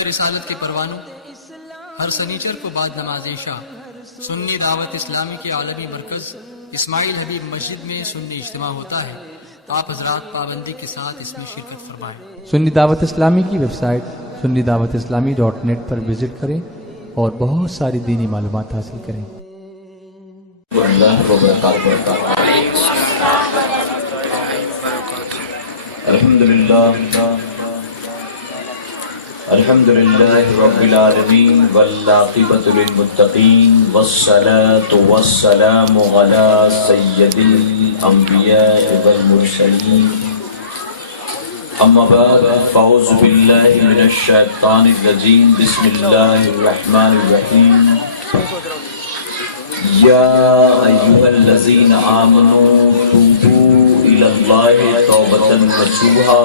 شمع رسالت کے پروانوں، ہر سنیچر کو بعد نماز عشاء سنی دعوت اسلامی کے عالمی مرکز اسماعیل حبیب مسجد میں سنی اجتماع ہوتا ہے۔ آپ حضرات پابندی کے ساتھ اس میں شرکت فرمائیں۔ سنی دعوت اسلامی کی ویب سائٹ sunnidawatIslami.net پر وزٹ کریں اور بہت ساری دینی معلومات حاصل کریں۔ الحمدللہ رب العالمین والعاقبۃ للمتقین والصلاة والسلام علی سید الانبیاء والمرسلین، اما بعد فاعوذ باللہ من الشیطان الرجیم، بسم اللہ الرحمن الرحیم۔ یا ایھا الذین آمنوا توبوا الی اللہ توبۃ نصوحا،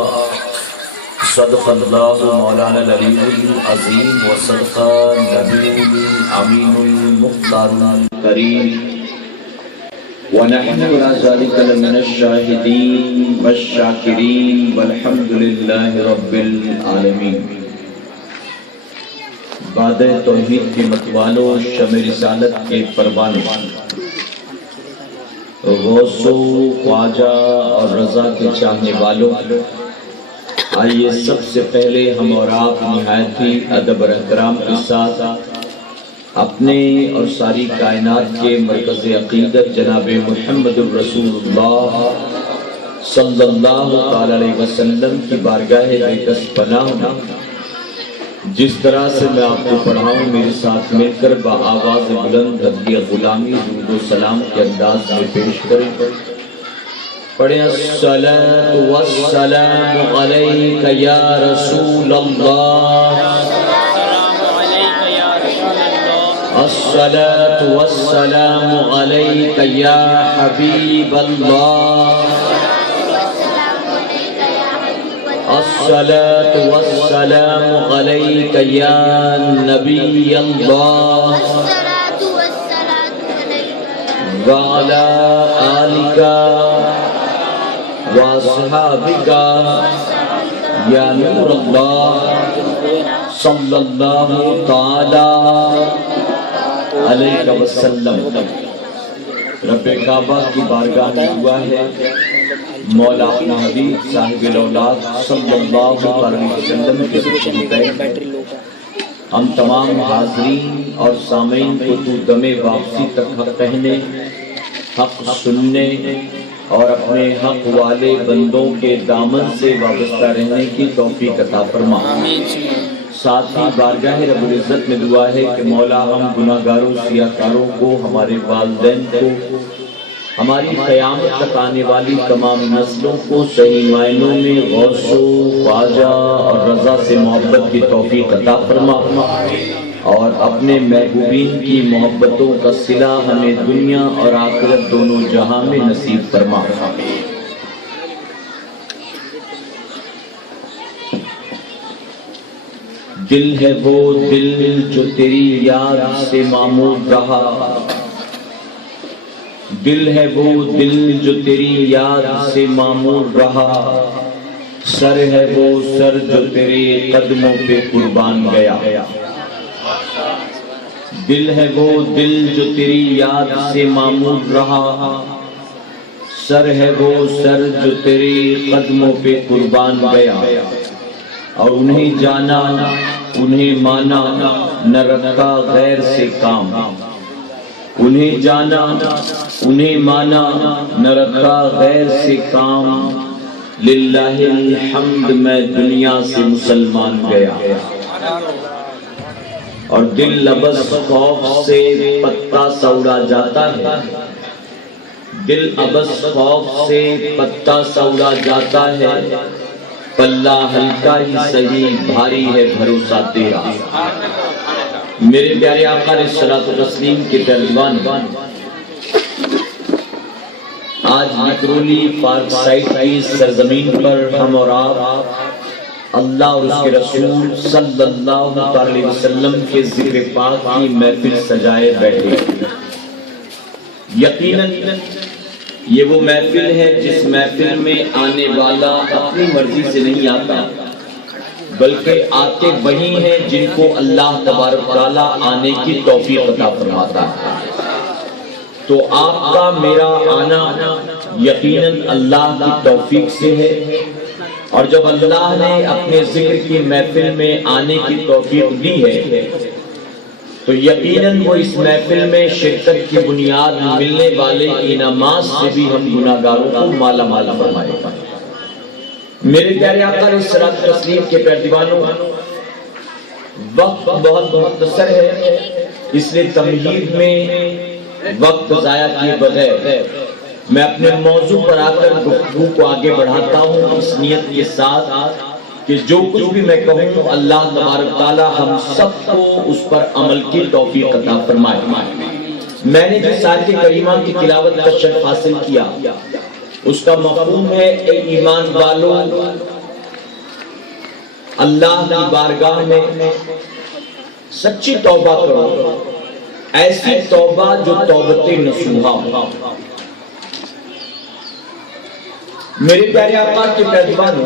صدق اللہ مولانا العلی العظیم وصدق نبی الامین المختار الکریم، ونحن على ذلك لمن الشاہدین والشاکرین والحمد للہ رب العالمین۔ بعد توحید کے متوالوں، شمع رسالت کے پروانوں، غوث و خواجہ اور رضا کے چاہنے والوں، آئیے سب سے پہلے ہم اور آپ نہایت ہی ادب اور احترام کے ساتھ اپنے اور ساری کائنات کے مرکز عقیدت جناب محمد الرسول اللہ صلی اللہ علیہ وسلم کی بارگاہ بےکس پناہ جس طرح سے میں آپ کو پڑھاؤں، میرے ساتھ مل کر بآواز بلند حدیہ غلامی درود و سلام کے انداز میں پیش کریں۔ پڑھیں الصلاۃ والسلام علیک یا رسول اللہ، الصلاۃ والسلام علیک یا حبیب اللہ، الصلاۃ والسلام علیک یا نبی اللہ، وعلی آلک واصحابک یا نور اللہ صلی اللہ تعالی علیہ وسلم۔ رب کعبہ کی بارگاہ میں دعا ہے، مولا اپنا حبیب صاحب الاولاد صلی اللہ علیہ وسلم کے ذکر ہم تمام حاضرین اور سامعین کو تو دم واپسی تک حق کہنے، حق سننے اور اپنے حق والے بندوں کے دامن سے وابستہ رہنے کی توفیق عطا فرما۔ ساتھ ہی بارگاہ رب العزت میں دعا ہے کہ مولا ہم گناہگاروں سیاہکاروں کو، ہمارے والدین کو، ہماری قیامت تک آنے والی تمام نسلوں کو صحیح معنوں میں غوث و خواجہ اور رضا سے محبت کی توفیق عطا فرما، اور اپنے محبوبین کی محبتوں کا صلہ ہمیں دنیا اور آخرت دونوں جہاں میں نصیب فرما۔ دل ہے وہ دل جو تیری یاد سے معمور رہا، دل ہے وہ دل جو تیری یاد سے معمور رہا، سر ہے وہ سر جو تیرے قدموں پہ قربان گیا، دل ہے وہ دل جو تیری یاد سے معمور رہا، سر ہے وہ سر جو تیرے قدموں پہ قربان گیا، اور انہیں جانا انہیں مانا نہ رکھا غیر سے کام، انہیں جانا انہیں مانا نہ رکھا غیر سے کام، للہ الحمد میں دنیا سے مسلمان گیا، اور دل لبس خوف سے پتا سا اڑا جاتا ہے، دل ابس خوف سے پتا سا اڑا جاتا ہے، پلہ ہلکا ہی صحیح بھاری ہے بھروسہ تیرا۔ میرے پیارے آقا علیہ الصلوۃ والتسلیم کے درمیان آج مکرولی پارک سائٹ کی سرزمین پر ہم اور آپ اللہ اور اس کے رسول صلی اللہ علیہ وسلم کے ذکر پاک کی محفل سجائے بیٹھے۔ یقیناً یہ وہ محفل ہے جس محفل میں آنے والا اپنی مرضی سے نہیں آتا، بلکہ آتے وہی ہیں جن کو اللہ تبارک تعالیٰ آنے کی توفیق عطا فرماتا ہے۔ تو آپ کا میرا آنا یقیناً اللہ کی توفیق سے ہے، اور جب اللہ نے اپنے ذکر کی محفل میں آنے کی توفیق دی ہے تو یقیناً وہ اس محفل میں شرکت کی بنیاد ملنے والے انعامات سے بھی ہم گناہگاروں کو مالا مال فرمائے گا۔ میرے پیارے آقا علیہ الصلوۃ والتسلیم کے پیروانوں، وقت بہت مختصر ہے، اس لیے تمہید میں وقت ضائع کیے بغیر میں اپنے موضوع پر آ کر گفتگو کو آگے بڑھاتا ہوں، اس نیت کے ساتھ کہ جو کچھ بھی میں کہوں اللہ تبارک تعالیٰ ہم سب کو اس پر عمل کی توفیق عطا فرمائے۔ میں نے جس آیت کریمہ کی تلاوت کا شرف حاصل کیا اس کا مفہوم ہے، اے ایمان والو، اللہ کی بارگاہ میں سچی توبہ کرو، ایسی توبہ جو توبت نصوحہ ہو۔ میرے پیارے آقا کے پیروانوں،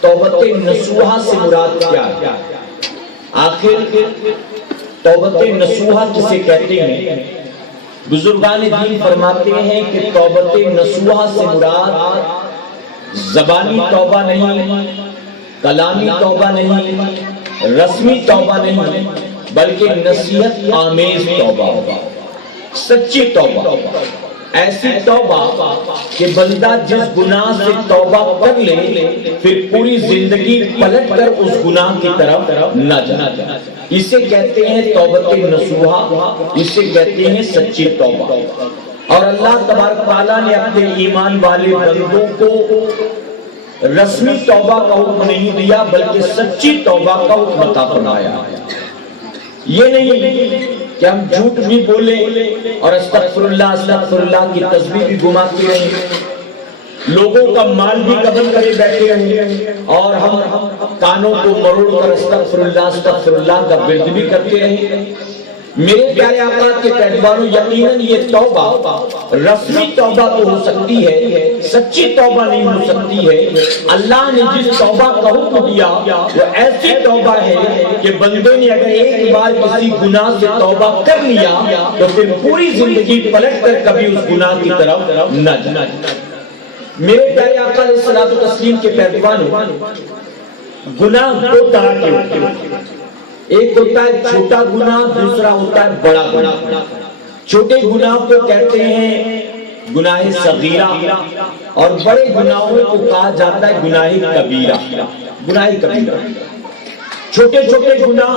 توبت نصوحہ سے مراد کیا ہے؟ آخر توبت نصوحہ کسے کہتے ہیں؟ بزرگان دین فرماتے ہیں کہ توبت نصوحہ سے مراد زبانی توبہ نہیں، کلامی توبہ نہیں، رسمی توبہ نہیں، بلکہ نصیحت آمیز توبہ، سچی توبہ، ایسی توبہ کہ بندہ جس گناہ سے توبہ کر لے پھر پوری زندگی پلٹ کر اس گناہ کی طرف نہ جائے۔ اسے کہتے ہیں توبت نصوحہ، اسے کہتے ہیں سچی توبہ۔ اور اللہ تبارک تعالیٰ نے اپنے ایمان والے بندوں کو رسمی توبہ کا حکم نہیں دیا بلکہ سچی توبہ کا حکم عطا فرمایا۔ یہ نہیں کہ ہم جھوٹ بھی بولیں اور استغفر اللہ کی تسبیح بھی گھماتے رہیں، لوگوں کا مال بھی قبض کرے بیٹھے رہیں اور ہم کانوں کو مروڑ کر استغفر اللہ کا ورد بھی کرتے رہیں۔ میرے پیارے آقا کے پیروانوں، یقیناً یہ توبہ رسمی توبہ تو ہو سکتی ہے، سچی توبہ نہیں ہو سکتی ہے۔ اللہ نے جس توبہ کا حکم دیا وہ ایسی توبہ ہے کہ بندے نے اگر ایک بار کسی گناہ سے توبہ کر لیا تو پھر پوری زندگی پلٹ کر کبھی اس گناہ کی طرف نہ جائے۔ میرے پیارے آقا علیہ الصلوۃ والتسلیم کے پیروانوں، گناہ دو طرح کے ہوتے ہیں، ایک ہوتا ہے چھوٹا گناہ، دوسرا ہوتا ہے بڑا گناہ۔ چھوٹے گناہ کو کہتے ہیں گناہ صغیرہ اور بڑے گناہوں کو کہا جاتا ہے گناہ کبیرہ۔ گناہ کبیرہ، چھوٹے چھوٹے گناہ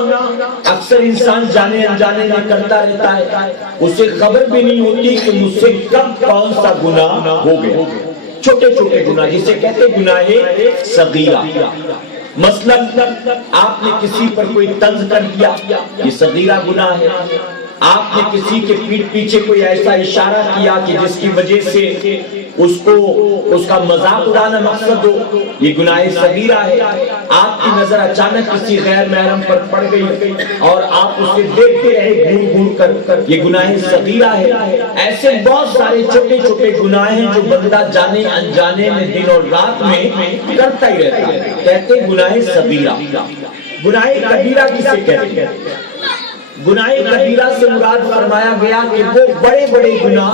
اکثر انسان جانے انجانے میں کرتا رہتا ہے، اسے خبر بھی نہیں ہوتی کہ مجھ سے کب کون سا گناہ ہو گیا۔ چھوٹے چھوٹے گناہ جسے کہتے ہیں گناہ صغیرہ۔ مثلا آپ نے کسی پر کوئی طنز کر دیا، یہ صغیرہ گناہ ہے۔ آپ نے کسی کے پیٹھ پیچھے کوئی ایسا اشارہ کیا کہ جس کی وجہ سے اس کا مذاق اڑانا مقصد ہو، یہ گناہ صغیرہ ہے۔ آپ کی نظر اچانک کسی غیر محرم پر پڑ گئی اور آپ اسے دیکھتے رہے گھور گھور کر، یہ گناہ صغیرہ ہے۔ ایسے بہت سارے چھوٹے چھوٹے گناہ ہیں جو بندہ جانے انجانے میں دن اور رات میں کرتا ہی رہتا ہے، کہتے ہیں گناہ صغیرہ۔ گناہ کبیرہ کسے کہتے ہیں؟ گناہ کبیرہ سے مراد فرمایا گیا کہ وہ بڑے بڑے گناہ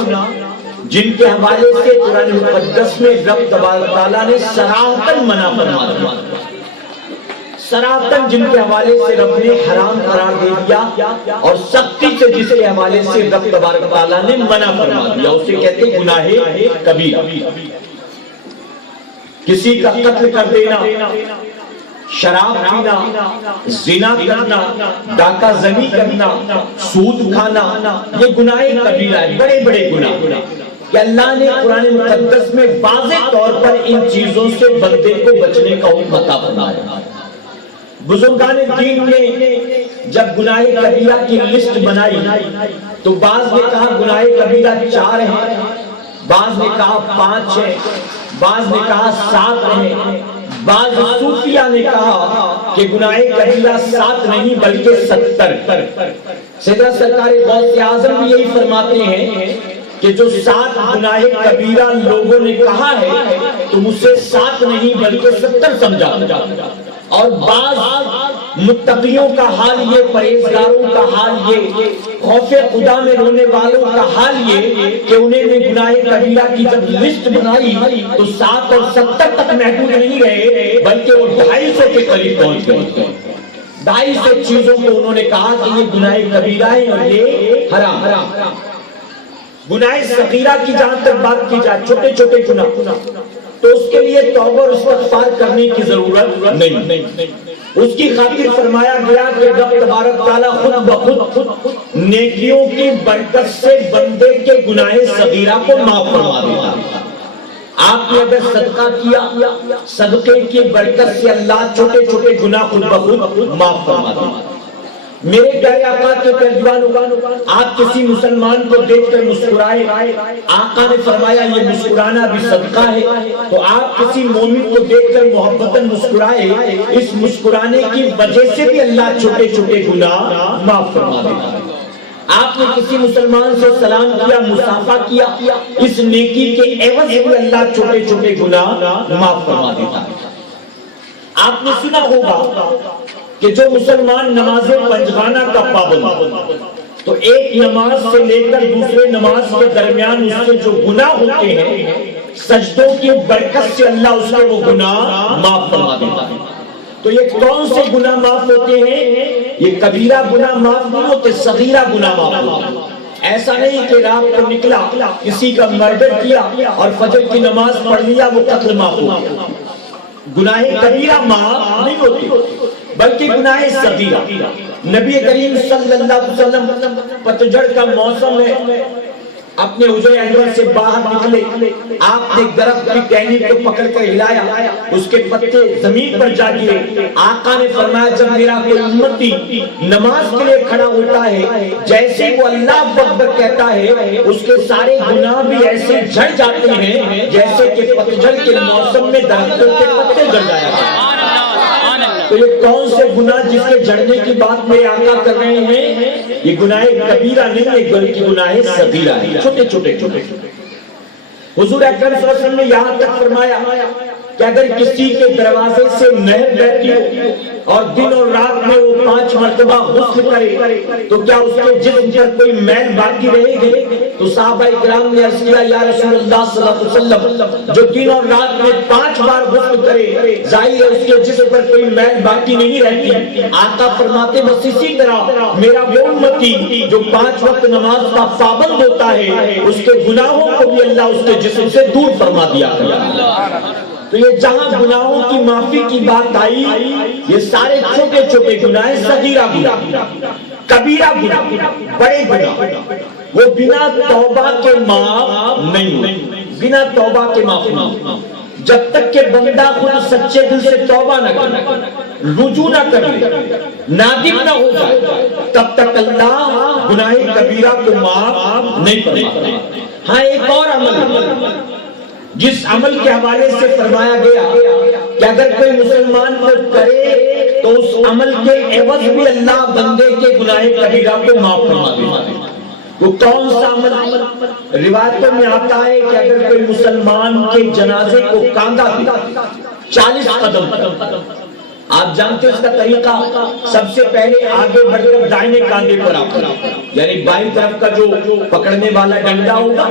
جن کے حوالے سے قرآن مقدس میں رب تبارک تعالیٰ نے صراحتاً منع فرما دیا، صراحتاً جن کے حوالے سے رب نے حرام قرار دے دیا اور سختی سے جس کے حوالے سے رب تبارک تعالیٰ نے منع فرما دیا، اسے کہتے ہیں گناہ کبیرہ۔ کسی کا قتل کر دینا، شراب پینا، زنا کرنا، ڈاکہ زنی کرنا، سود کھانا، یہ گناہ کبیرہ ہے، بڑے بڑے گناہ کہ اللہ نے قرآن مقدس میں واضح طور پر ان چیزوں سے بندے کو بچنے کا حکم عطا فرمایا۔ بزرگان دین نے جب گناہ کبیرہ کی لسٹ بنائی تو بعض نے کہا گناہ کبیرہ 4 ہیں، بعض نے کہا 5 ہیں، بعض نے کہا 7 ہیں، بعض صوفیہ نے کہا کہ گناہ کبیرہ 7 نہیں بلکہ 70۔ سیدنا سرکار غوث اعظم بھی یہی فرماتے ہیں کہ جو 7 گناہ کبیرہ لوگوں نے کہا ہے تم اسے 7 نہیں بلکہ 70 سمجھا۔ اور بعض متقیوں کا حال یہ، پرہیزگاروں کا حال یہ، خوف خدا میں رونے والوں کا حال یہ کہ انہیں نے گناہ کبیرہ کی جب لسٹ بنائی تو 7 اور 70 تک محدود نہیں رہے، بلکہ وہ 250 کے قریب پہنچ گئے۔ 250 چیزوں کو انہوں نے کہا کہ یہ گناہ کبیرہ ہے اور یہ حرام۔ گناہ صغیرہ کی جہاں تک بات کی جائے، چھوٹے چھوٹے گناہ، تو اس کے لیے توبہ اور استغفار کرنے کی ضرورت نہیں۔ اس کی خاطر فرمایا گیا کہ رب تبارک تعالیٰ خود بخود نیکیوں کی برکت سے بندے کے گناہ صغیرہ کو معاف فرما دیتا ہے۔ آپ نے اگر صدقہ کیا، صدقے کی برکت سے اللہ چھوٹے چھوٹے گناہ خود بخود معاف فرما دیتا ہے۔ میرے پیارے آقا کے پیروانوں، آپ کسی مسلمان کو دیکھ کر مسکرائے، آقا نے فرمایا یہ مسکرانا بھی صدقہ ہے، تو آپ کسی مومن کو دیکھ کر محبتاً مسکرائے، اس مسکرانے کی وجہ سے بھی اللہ چھوٹے چھوٹے گناہ معاف فرما دیتا ہے۔ آپ نے کسی مسلمان سے سلام کیا، مصافحہ کیا، اس نیکی کے عوض میں اللہ چھوٹے چھوٹے گناہ معاف فرما دیتا ہے۔ آپ نے سنا ہوگا کہ جو مسلمان نماز پنجگانہ کا پابند، تو ایک نماز سے لے کر دوسرے نماز کے درمیان اس کے جو گناہ ہوتے ہیں، سجدوں کی برکت سے اللہ اس کے وہ گناہ معاف فرما دیتا ہے۔ تو یہ کون سے گناہ معاف ہوتے ہیں؟ یہ کبیرہ گناہ معاف نہیں ہوتے، صغیرہ گناہ معاف ہوتے ہیں۔ ایسا نہیں کہ رات کو نکلا، کسی کا مرڈر کیا اور فجر کی نماز پڑھ لیا، وہ قتل معاف ہو گیا۔ گناہ کبیرہ معاف نہیں ہوتے، بلکہ گناہ صغیرہ۔ نبی کریم صلی اللہ علیہ وسلم پتجھڑ کا موسم ہے، اپنے حجرے انور سے باہر نکلے، آپ نے درخت کی ٹہنی کو پکڑ کر ہلایا، اس کے پتے زمین پر جا گرے۔ آقا نے فرمایا جب میرا کوئی امتی نماز کے لیے کھڑا ہوتا ہے، جیسے وہ اللہ اکبر کہتا ہے، اس کے سارے گناہ بھی ایسے جھڑ جاتے ہیں جیسے کہ پتجھڑ کے موسم میں درختوں کے پتے جھڑ جایا کرتے ہیں۔ تو یہ کون سے گناہ جس کے جھڑنے کی بات میرے آقا کر رہے ہیں؟ یہ گناہ کبیرہ نہیں ہے، بلکہ گناہ صغیرہ ہے، چھوٹے چھوٹے چھوٹے۔ حضور اکرم صلی اللہ علیہ وسلم نے یہاں تک فرمایا کہ اگر کسی کے دروازے سے نہر بہتی ہو اور دن اور رات میں وہ 5 مرتبہ غسل کرے تو کیا اس کے جسم پر کوئی میل باقی رہے گی؟ تو صحابہ اکرام نے عرض کیا یا رسول اللہ صلی اللہ علیہ وسلم، جو دن اور رات میں 5 بار غسل کرے ظاہر ہے اس کے جسم پر کوئی میل باقی نہیں رہتی۔ آقا فرماتے بس اسی طرح میرا وہ امتی جو 5 وقت نماز کا پابند ہوتا ہے، اس کے گناہوں کو بھی اللہ اس کے جسم سے دور فرما دیا کرتا۔ تو یہ جہاں گناہوں کی معافی کی بات آئی، یہ سارے چھوٹے چھوٹے گناہ، صغیرہ گناہ، کبیرہ گناہ، بڑے گناہ، وہ بنا توبہ کے معاف نہیں، بنا توبہ کے معاف نہیں۔ جب تک کہ بندہ خود سچے دل سے توبہ نہ کرے، رجوع نہ کرے، نادم نہ ہو جائے، تب تک اللہ گناہ کبیرہ کو معاف نہیں فرماتا۔ ہاں ایک اور عمل جس عمل کے حوالے سے فرمایا گیا کہ اگر کوئی مسلمان کو کرے تو اس عمل کے عوض بھی اللہ بندے کے گناہ کبیرہ کو معاف فرما دیتا ہے۔ وہ کون سا عمل؟ روایتوں میں آتا ہے کہ اگر کوئی مسلمان کے جنازے کو کاندھا دے 40 قدم، آپ جانتے ہیں اس کا طریقہ، سب سے پہلے آگے بڑھ کر دائیں کاندھے پر آپ یعنی بائیں طرف کا جو پکڑنے والا ڈنڈا ہوگا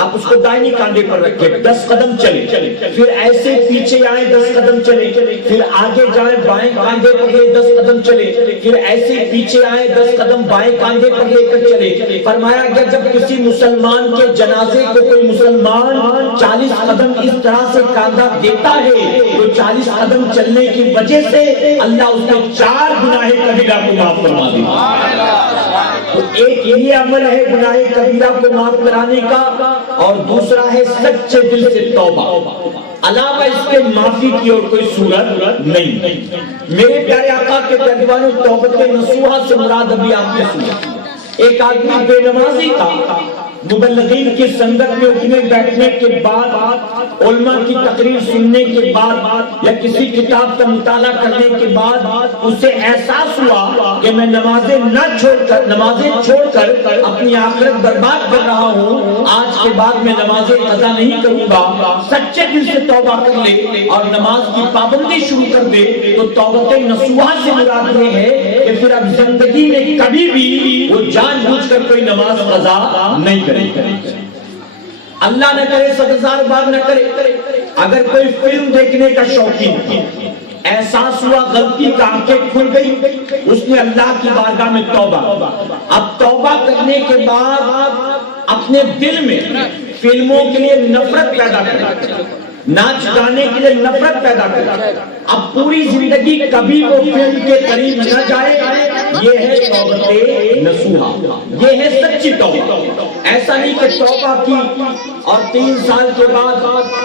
آپ اس کو دائیں کاندھے پر رکھیں، 10 قدم چلے، پھر ایسے پیچھے آئیں 10 قدم چلے، پھر آگے جائیں بائیں کاندھے پر لے 10 قدم چلے، پھر ایسے پیچھے آئیں 10 قدم بائیں کاندھے پر لے کر چلے۔ فرمایا گیا جب کسی مسلمان کے جنازے کو کوئی مسلمان 40 قدم اس طرح سے کاندھا دیتا ہے تو 40 قدم چلنے کی وجہ سے اللہ اس کے 4 گناہ کبیرہ کو معاف فرما دیتا۔ تو ایک یہ عمل ہے گناہ کبیرہ کو معاف کرانے کا، اور دوسرا ہے سچے دل سے توبہ۔ علاوہ اس کے معافی کی اور کوئی صورت نہیں۔ میرے پیارے آقا کے پیروانوں، توبۃ نصوحہ سے مراد ابھی آپ نے سنا، ایک آدمی بے نمازی تھا، مبلغین کی سنگت میں اٹھنے بیٹھنے کے بعد، علماء کی تقریر سننے کے بعد یا کسی کتاب کا مطالعہ کرنے کے بعد اسے احساس ہوا کہ میں نمازیں چھوڑ کر اپنی آخرت برباد کر رہا ہوں، آج کے بعد میں نمازیں قضا نہیں کروں گا، سچے دل سے توبہ کر لے اور نماز کی پابندی شروع کر دے، تو توبۃ نصوحہ سے مراد یہ ہے کہ پھر اب زندگی میں کبھی بھی وہ جان بوجھ کر کوئی نماز قضا نہیں کرے۔ اللہ نہ کرے، 100,000 بار نہ کرے۔ اگر کوئی فلم دیکھنے کا شوقین احساس ہوا غلطی کا، آنکھیں کھل گئی، اس نے اللہ کی بارگاہ میں توبہ، اب توبہ کرنے کے بعد اپنے دل میں فلموں کے لیے نفرت پیدا کرے، ناچ گانے کے لیے نفرت پیدا کرے، اب پوری زندگی کبھی وہ فلم کے قریب نہ جائے، یہ ہے توبۃ نصوحہ، یہ ہے سچی توبہ۔ ایسا نہیں کہ توبہ کی اور 3 سال کے بعد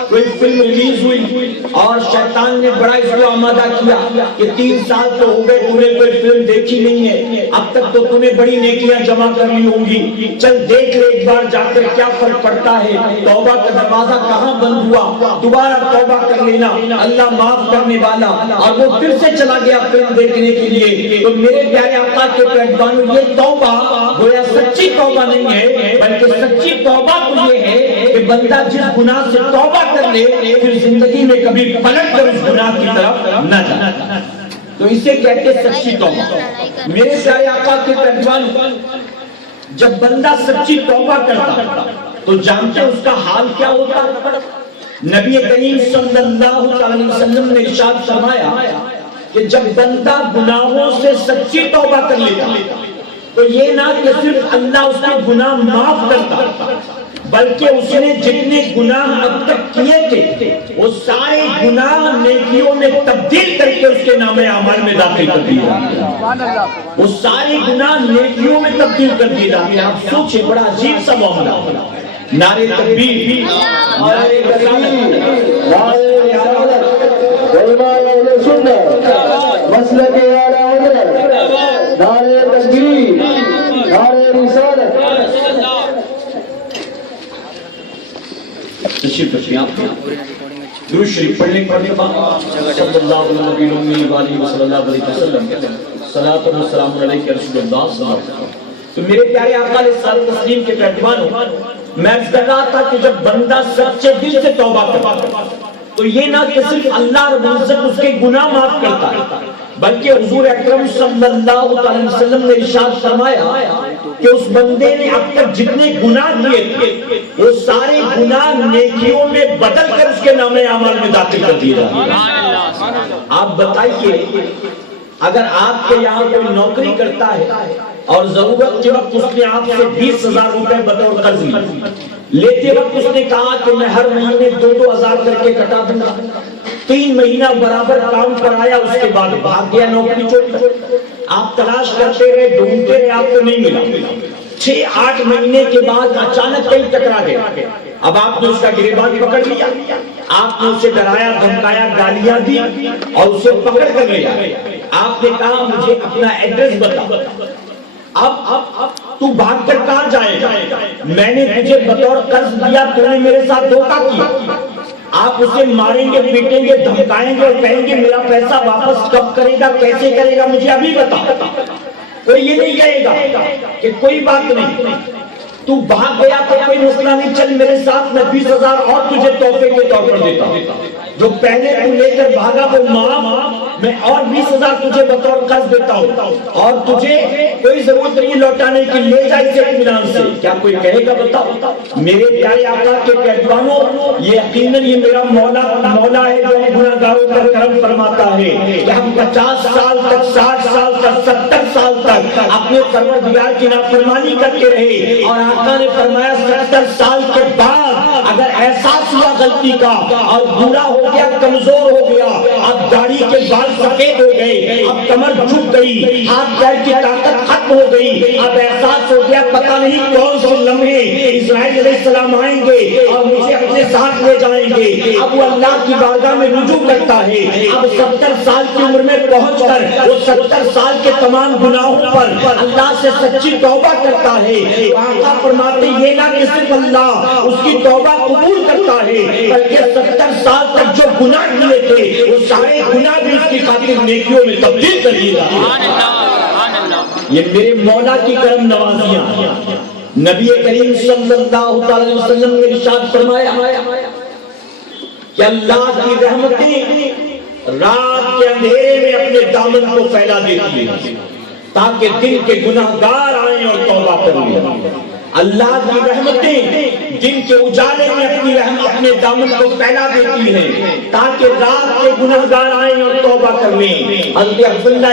کوئی فلم ریلیز ہوئی اور شیطان نے بڑا اس کو آمادہ کیا کہ 3 سال تو ہو گئے تم نے کوئی فلم دیکھی نہیں ہے، اب تک تو تمہیں بڑی نیکیاں جمع کر لی ہوں گی، چل دیکھ لے ایک بار جا کر کیا فرق پڑتا ہے، توبہ کا دروازہ کہاں بند ہوا، دوبارہ توبہ کر لینا، اللہ معاف کرنے والا، اور وہ پھر سے چلا گیا فلم دیکھنے کے لیے۔ تو میرے پیارے آقا کے پیغمبروں، یہ توبہ گویا سچی توبہ نہیں ہے، بلکہ سچی توبہ تو یہ ہے کہ بندہ جس گناہ سے توبہ کر لے پھر زندگی میں کبھی پلٹ کر اس گناہ کی طرف نہ جائے، تو اسے کہتے ہیں سچی توبہ۔ میرے پیارے آقا کے پیغمبروں، جب بندہ سچی توبہ کرتا تو جانتے اس کا حال کیا ہوتا؟ نبی کریم صلی اللہ علیہ وسلم نے ارشاد فرمایا کہ جب بندہ گناہوں سے سچی توبہ کر لیتا تو یہ نہ کہ صرف اللہ اس کے گناہ معاف کرتا، بلکہ اس نے جتنے گناہ اب تک کیے تھے وہ سارے گناہ نیکیوں میں تبدیل کر کے اس کے نام اعمال میں داخل کر دیا، وہ سارے گناہ نیکیوں میں تبدیل کر دیے جاتے ہیں۔ آپ سوچیں، بڑا عجیب سا معاملہ، نعرے تکبیر، نعرے رسالت، نعرے رسالت، علماء اہل سنت، مسلک اعلی حضرت، نعرے تکبیر، نعرے رسالت۔ تشریف رکھیں آپ درود شریف پڑھنے کے بعد صلی اللہ علیہ وسلم، صلاۃ و سلام علیک یا رسول اللہ صلی اللہ علیہ وسلم۔ تو میرے پیارے آقا علیہ الصلوۃ والتسلیم کے پیغمبروں، میں عرض کر رہا تھا کہ جب بندہ سچے دل سے توبہ کرتا تو یہ نہ کہ صرف اللہ رب العزت اس کے گناہ معاف کرتا ہے، بلکہ حضور اکرم صلی اللہ علیہ وسلم نے ارشاد فرمایا کہ اس بندے نے اب تک جتنے گناہ کیے تھے وہ سارے گناہ نیکیوں میں بدل کر اس کے نام اعمال میں داخل کر دیے جاتے ہیں۔ آپ بتائیے، اگر آپ کے یہاں کوئی نوکری کرتا ہے اور ضرورت کے وقت اس نے آپ سے 20,000 روپے بطور قرض لیتے وقت اس نے کہا کہ میں ہر مہینے 2,000 کر کے کٹا دوں گا، 3 مہینہ برابر کام پر آیا، اس کے بعد بھاگ گیا نوکری چھوڑ کر، آپ تلاش کرتے رہے، ڈھونڈتے رہے، آپ کو نہیں ملا، 6-8 مہینے کے بعد اچانک کہیں ٹکرا گیا، اب آپ نے اس کا گریبان پکڑ لیا، آپ نے اسے ڈرایا دھمکایا، گالیاں دی اور اسے پکڑ کر لیا، آپ نے کہا مجھے اپنا ایڈریس بتا، اب تو بھاگ کر کہاں جائے گا، میں نے تجھے بطور قرض دیا، تو نے میرے ساتھ دھوکہ کیا، آپ اسے ماریں گے، پیٹیں گے، دھمکائیں گے اور کہیں گے میرا پیسہ واپس کب کرے گا، کیسے کرے گا، مجھے ابھی بتا۔ کوئی یہ نہیں کہے گا کہ کوئی بات نہیں، تو بھاگ گیا تو کوئی مسئلہ نہیں، چل میرے ساتھ میں 20,000 اور تجھے تحفے کے طور پر دیتا ہوں، جو پہلے تو لے کر بھاگا وہ معاف، میں اور 20,000 تجھے بطور قرض دیتا ہوں، اور تجھے کوئی ضرورت نہیں لوٹانے کی، لے جا اسے اطمینان سے۔ کیا کوئی کہے گا؟ بتاؤ میرے پیارے آقا کے پیغمبروں، یہ یقیناً یہ میرا مولا ہے جو گناہگاروں پر کرم فرماتا ہے کہ ہم 50 سال تک، 60 سال تک، 70 سال تک اپنے پروردگار کی نافرمانی کرتے رہے، اور آقا نے فرمایا 70 سال کے بعد اگر احساس ہوا غلطی کا اور بوڑھا ہو گیا، کمزور ہو گیا، اب داڑھی کے بال سفید ہو گئے، اب کمر جھک گئی، ہاتھ پیر کی طاقت ختم ہو گئی، اب احساس ہو گیا پتہ نہیں کون سے لمحے اسرائیل علیہ السلام آئیں گے اور مجھے اپنے ساتھ لے جائیں گے۔ اب وہ اللہ کی بارگاہ میں رجوع کرتا ہے، اب 70 سال کی عمر میں پہنچ کر وہ 70 سال کے تمام گناہوں پر اللہ سے سچی توبہ کرتا ہے۔ آقا فرماتے یہ نہ کہ صرف اللہ اس کی توبہ قبول کرتا ہے، بلکہ 70 سال تک جو گناہ کیے تھے وہ سارے گناہ بھی اس کی خاطر نیکیوں میں تبدیل کر دیے جاتے ہیں۔ یہ میرے مولا کی کرم نوازیاں۔ نبی کریم صلی اللہ علیہ وسلم نے ارشاد فرمایا کہ اللہ کی رحمتیں رات کے اندھیرے میں اپنے دامن کو پھیلا دیتی ہیں تاکہ دن کے گناہگار آئیں اور توبہ کریں۔ اللہ کی رحمتیں دن کے اجالے میں اپنے دامن کو پھیلا دیتی ہیں تاکہ رات کے گناہگار آئیں اور توبہ کر لیں۔ حضرت عبداللہ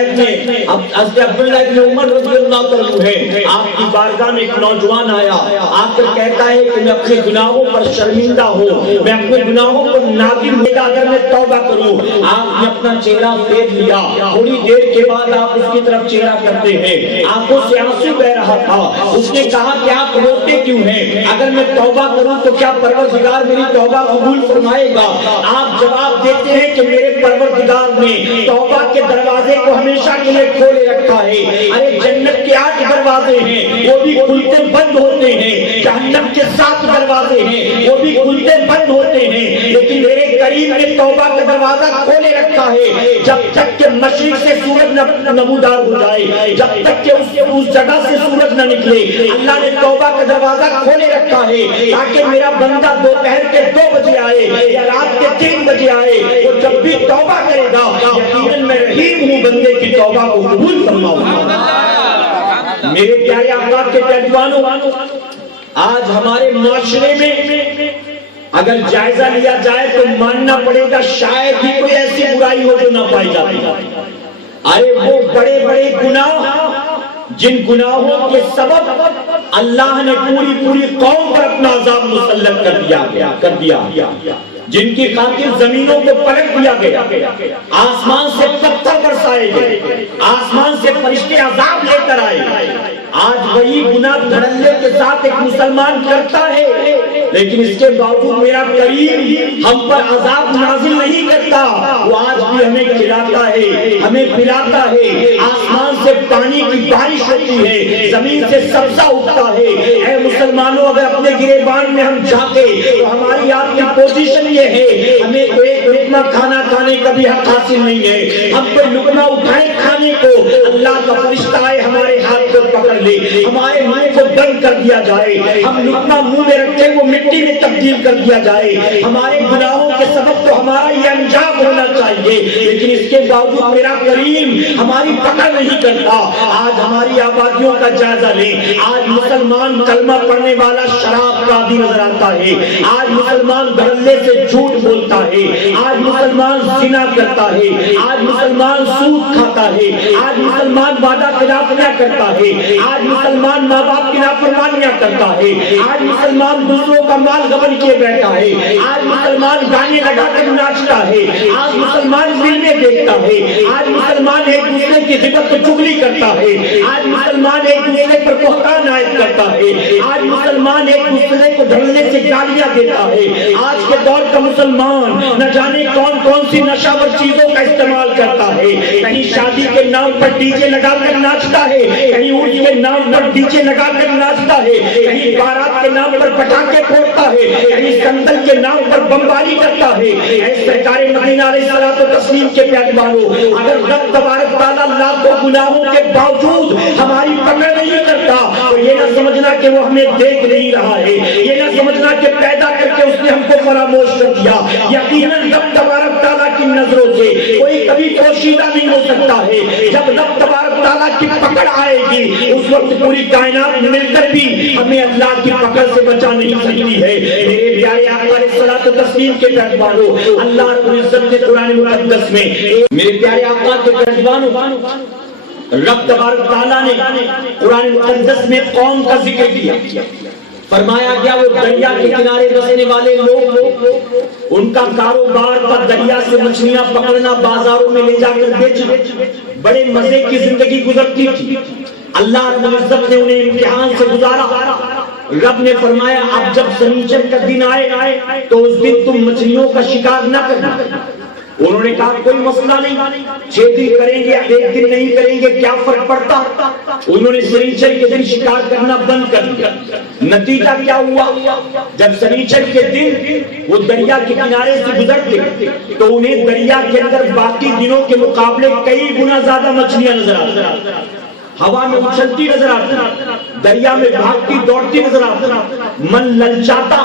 ابن عمر رضی اللہ عنہ ہے، آپ کی بارگاہ میں ایک نوجوان آیا، آ کر کہتا ہے کہ میں اپنے گناہوں پر شرمندہ ہوں، میں اپنے گناہوں پر نادم ہوں، اگر میں توبہ کروں۔ آپ نے اپنا چہرہ پھیر لیا، تھوڑی دیر کے بعد آپ اس کی طرف چہرہ کرتے ہیں، آنکھوں سے آنسو بہ رہا تھا۔ اس نے کہا کہ آپ روتے کیوں ہیں؟ اگر میں توبہ کروں تو کیا پروردگار میری توبہ قبول فرمائے گا؟ آپ جواب دیتے ہیں کہ میرے پروردگار نے توبہ کے دروازے کو ہمیشہ کے لیے کھولے رکھا ہے۔ ارے جنت کے 8 دروازے ہیں، وہ بھی کھلتے بند ہوتے ہیں، جہنم کے 7 دروازے ہیں، وہ بھی کھلتے بند ہوتے ہیں، لیکن میرے کریم نے توبہ کا دروازہ کھولے رکھا ہے جب تک کہ مشرق سے سورج نمودار ہو جائے، جب تک کہ اس جگہ سے سورج نہ نکلے۔ اللہ نے توبہ کا دروازہ کھولے رکھا ہے تاکہ میرا بندہ دوپہر کے 2 بجے آئے یا رات کے 3 بجے آئے، وہ جب بھی توبہ کرے گا یقیناً میں رحیم ہوں، بندے کی توبہ کو قبول فرماؤں گا۔ میرے پیارے آقا کے پیروانوں، آج ہمارے معاشرے میں اگر جائزہ لیا جائے تو ماننا پڑے گا شاید ہی کوئی ایسی برائی ہو جو نہ پائی جاتی۔ ارے وہ بڑے بڑے گناہ جن گناہوں کے سبب اللہ نے پوری قوم پر اپنا عذاب مسلط کر دیا، جن کی خاطر زمینوں کو پلٹ دیا گیا، آسمان سے پتھر برسائے گئے، آسمان سے فرشتے عذاب لے کر آئے۔ آج وہی گناہ دھڑلے کے ساتھ ایک مسلمان کرتا ہے، لیکن اس کے باوجود میرا کریم ہم پر عذاب نازل نہیں کرتا، وہ آج بھی ہمیں کھلاتا ہے، ہمیں پلاتا ہے، آسمان سے پانی کی بارش ہوتی ہے، زمین سے سبزہ اگتا ہے۔ اے مسلمانوں، اگر اپنے گریبان میں ہم جاتے تو ہماری آپ کی پوزیشن یہ ہے، ہمیں کوئی لقمہ کھانا کھانے کا بھی حق حاصل نہیں ہے۔ ہم کوئی لقمہ اٹھائیں کھانے کو، اللہ کا فرشتہ آئے ہمارے ہاتھ کو پکڑ لے، ہمارے منہ کو بند کر دیا جائے، ہم لقمہ منہ میں رکھے وہ مٹی میں تبدیل کر دیا جائے۔ ہمارے گناہوں کے سبب تو ہمارا یہ انجام ہونا چاہیے، لیکن اس کے باوجود میرا کریم ہماری پکڑ نہیں کرتا۔ آج ہماری آبادیوں کا جائزہ لیں، آج مسلمان کلمہ پڑھنے والا شراب کا عادی نظر آتا ہے، آج مسلمان دھڑلے سے جھوٹ بولتا ہے، آج مسلمان زنا کرتا ہے، آج مسلمان سود کھاتا ہے، آج مسلمان وعدہ خلافیاں کرتا ہے، آج مسلمان ماں باپ کی نافرمانیاں کرتا ہے، آج مسلمان دوسروں کا مال غبن کیے بیٹھا ہے، آج مسلمان گانے لگا کر ناچتا ہے، آج مسلمان فلمیں دیکھتا ہے، آج مسلمان ایک دوسرے کی غیبت و چغلی کرتا ہے، آج مسلمان ایک دوسرے پر بہتان عائد کرتا ہے، آج مسلمان ایک دوسرے کو دھڑلے سے گالیاں دیتا ہے۔ آج کے دور کا مسلمان نہ جانے کون کون سی نشاور چیزوں کا استعمال کرتا ہے، کہیں شادی کے نام پر ڈی جے لگا کر ناچتا ہے، کہیں عرس کے نام پر ڈی جے لگا کر ناچتا ہے، کہیں بارات کے نام پر پٹاخے پھوڑتا ہے، کہیں سندل کے نام پر بمباری کرتا ہے۔ اے سرکار مدینہ علیہ الصلوۃ والتسلیم کے پیغمبروں، اگر رب تبارک تعالیٰ لاکھوں گناہوں کے باوجود ہماری پکڑ نہیں کرتا تو یہ نہ سمجھنا کہ وہ ہمیں دیکھ نہیں رہا ہے، یہ نہ سمجھنا کہ پیدا کر کے اس نے ہم کو فراموش کر دیا۔ یقیناً رب تبارک تعالیٰ کی نظروں سے کوئی کبھی پوشیدہ نہیں ہو سکتا ہے۔ جب رب تبارک تعالیٰ کی پکڑ آئے گی اس وقت پوری کائنات مل کر بھی ہمیں اللہ کی پکڑ سے بچا نہیں سکتی ہے۔ میرے پیارے آقا علیہ الصلوۃ والتسلیم کے پیغمبروں، اللہ رب العزت نے قرآن مقدس میں، میرے پیارے آقا کے پیغمبروں، رب تبارک تعالیٰ نے قرآن مقدس میں قوم کا ذکر کیا، فرمایا گیا وہ دریا کے کنارے بسنے والے لوگ ان کا کاروبار تھا دریا سے مچھلیاں پکڑنا، بازاروں میں لے جا کر بیچنا، بڑے مزے کی زندگی گزرتی تھی۔ اللہ رب العزت نے انہیں امتحان سے گزارا۔ رب نے فرمایا اب جب سنیچر کا دن آئے تو اس دن تم مچھلیوں کا شکار نہ کرنا۔ انہوں نے کہا کوئی مسئلہ نہیں، 6 دن کریں گے 1 دن نہیں کریں گے کیا فرق پڑتا۔ انہوں نے سنیچر کے دن شکار کرنا بند کر دیا۔ نتیجہ کیا ہوا، جب سنیچر کے دن وہ دریا کے کنارے سے گزرتے تو انہیں دریا کے اندر باقی دنوں کے مقابلے کئی گنا زیادہ مچھلیاں نظر آتی، ہوا میں اچھلتی نظر آتی، دریا میں بھاگتی دوڑتی نظر آتی۔ من للچاتا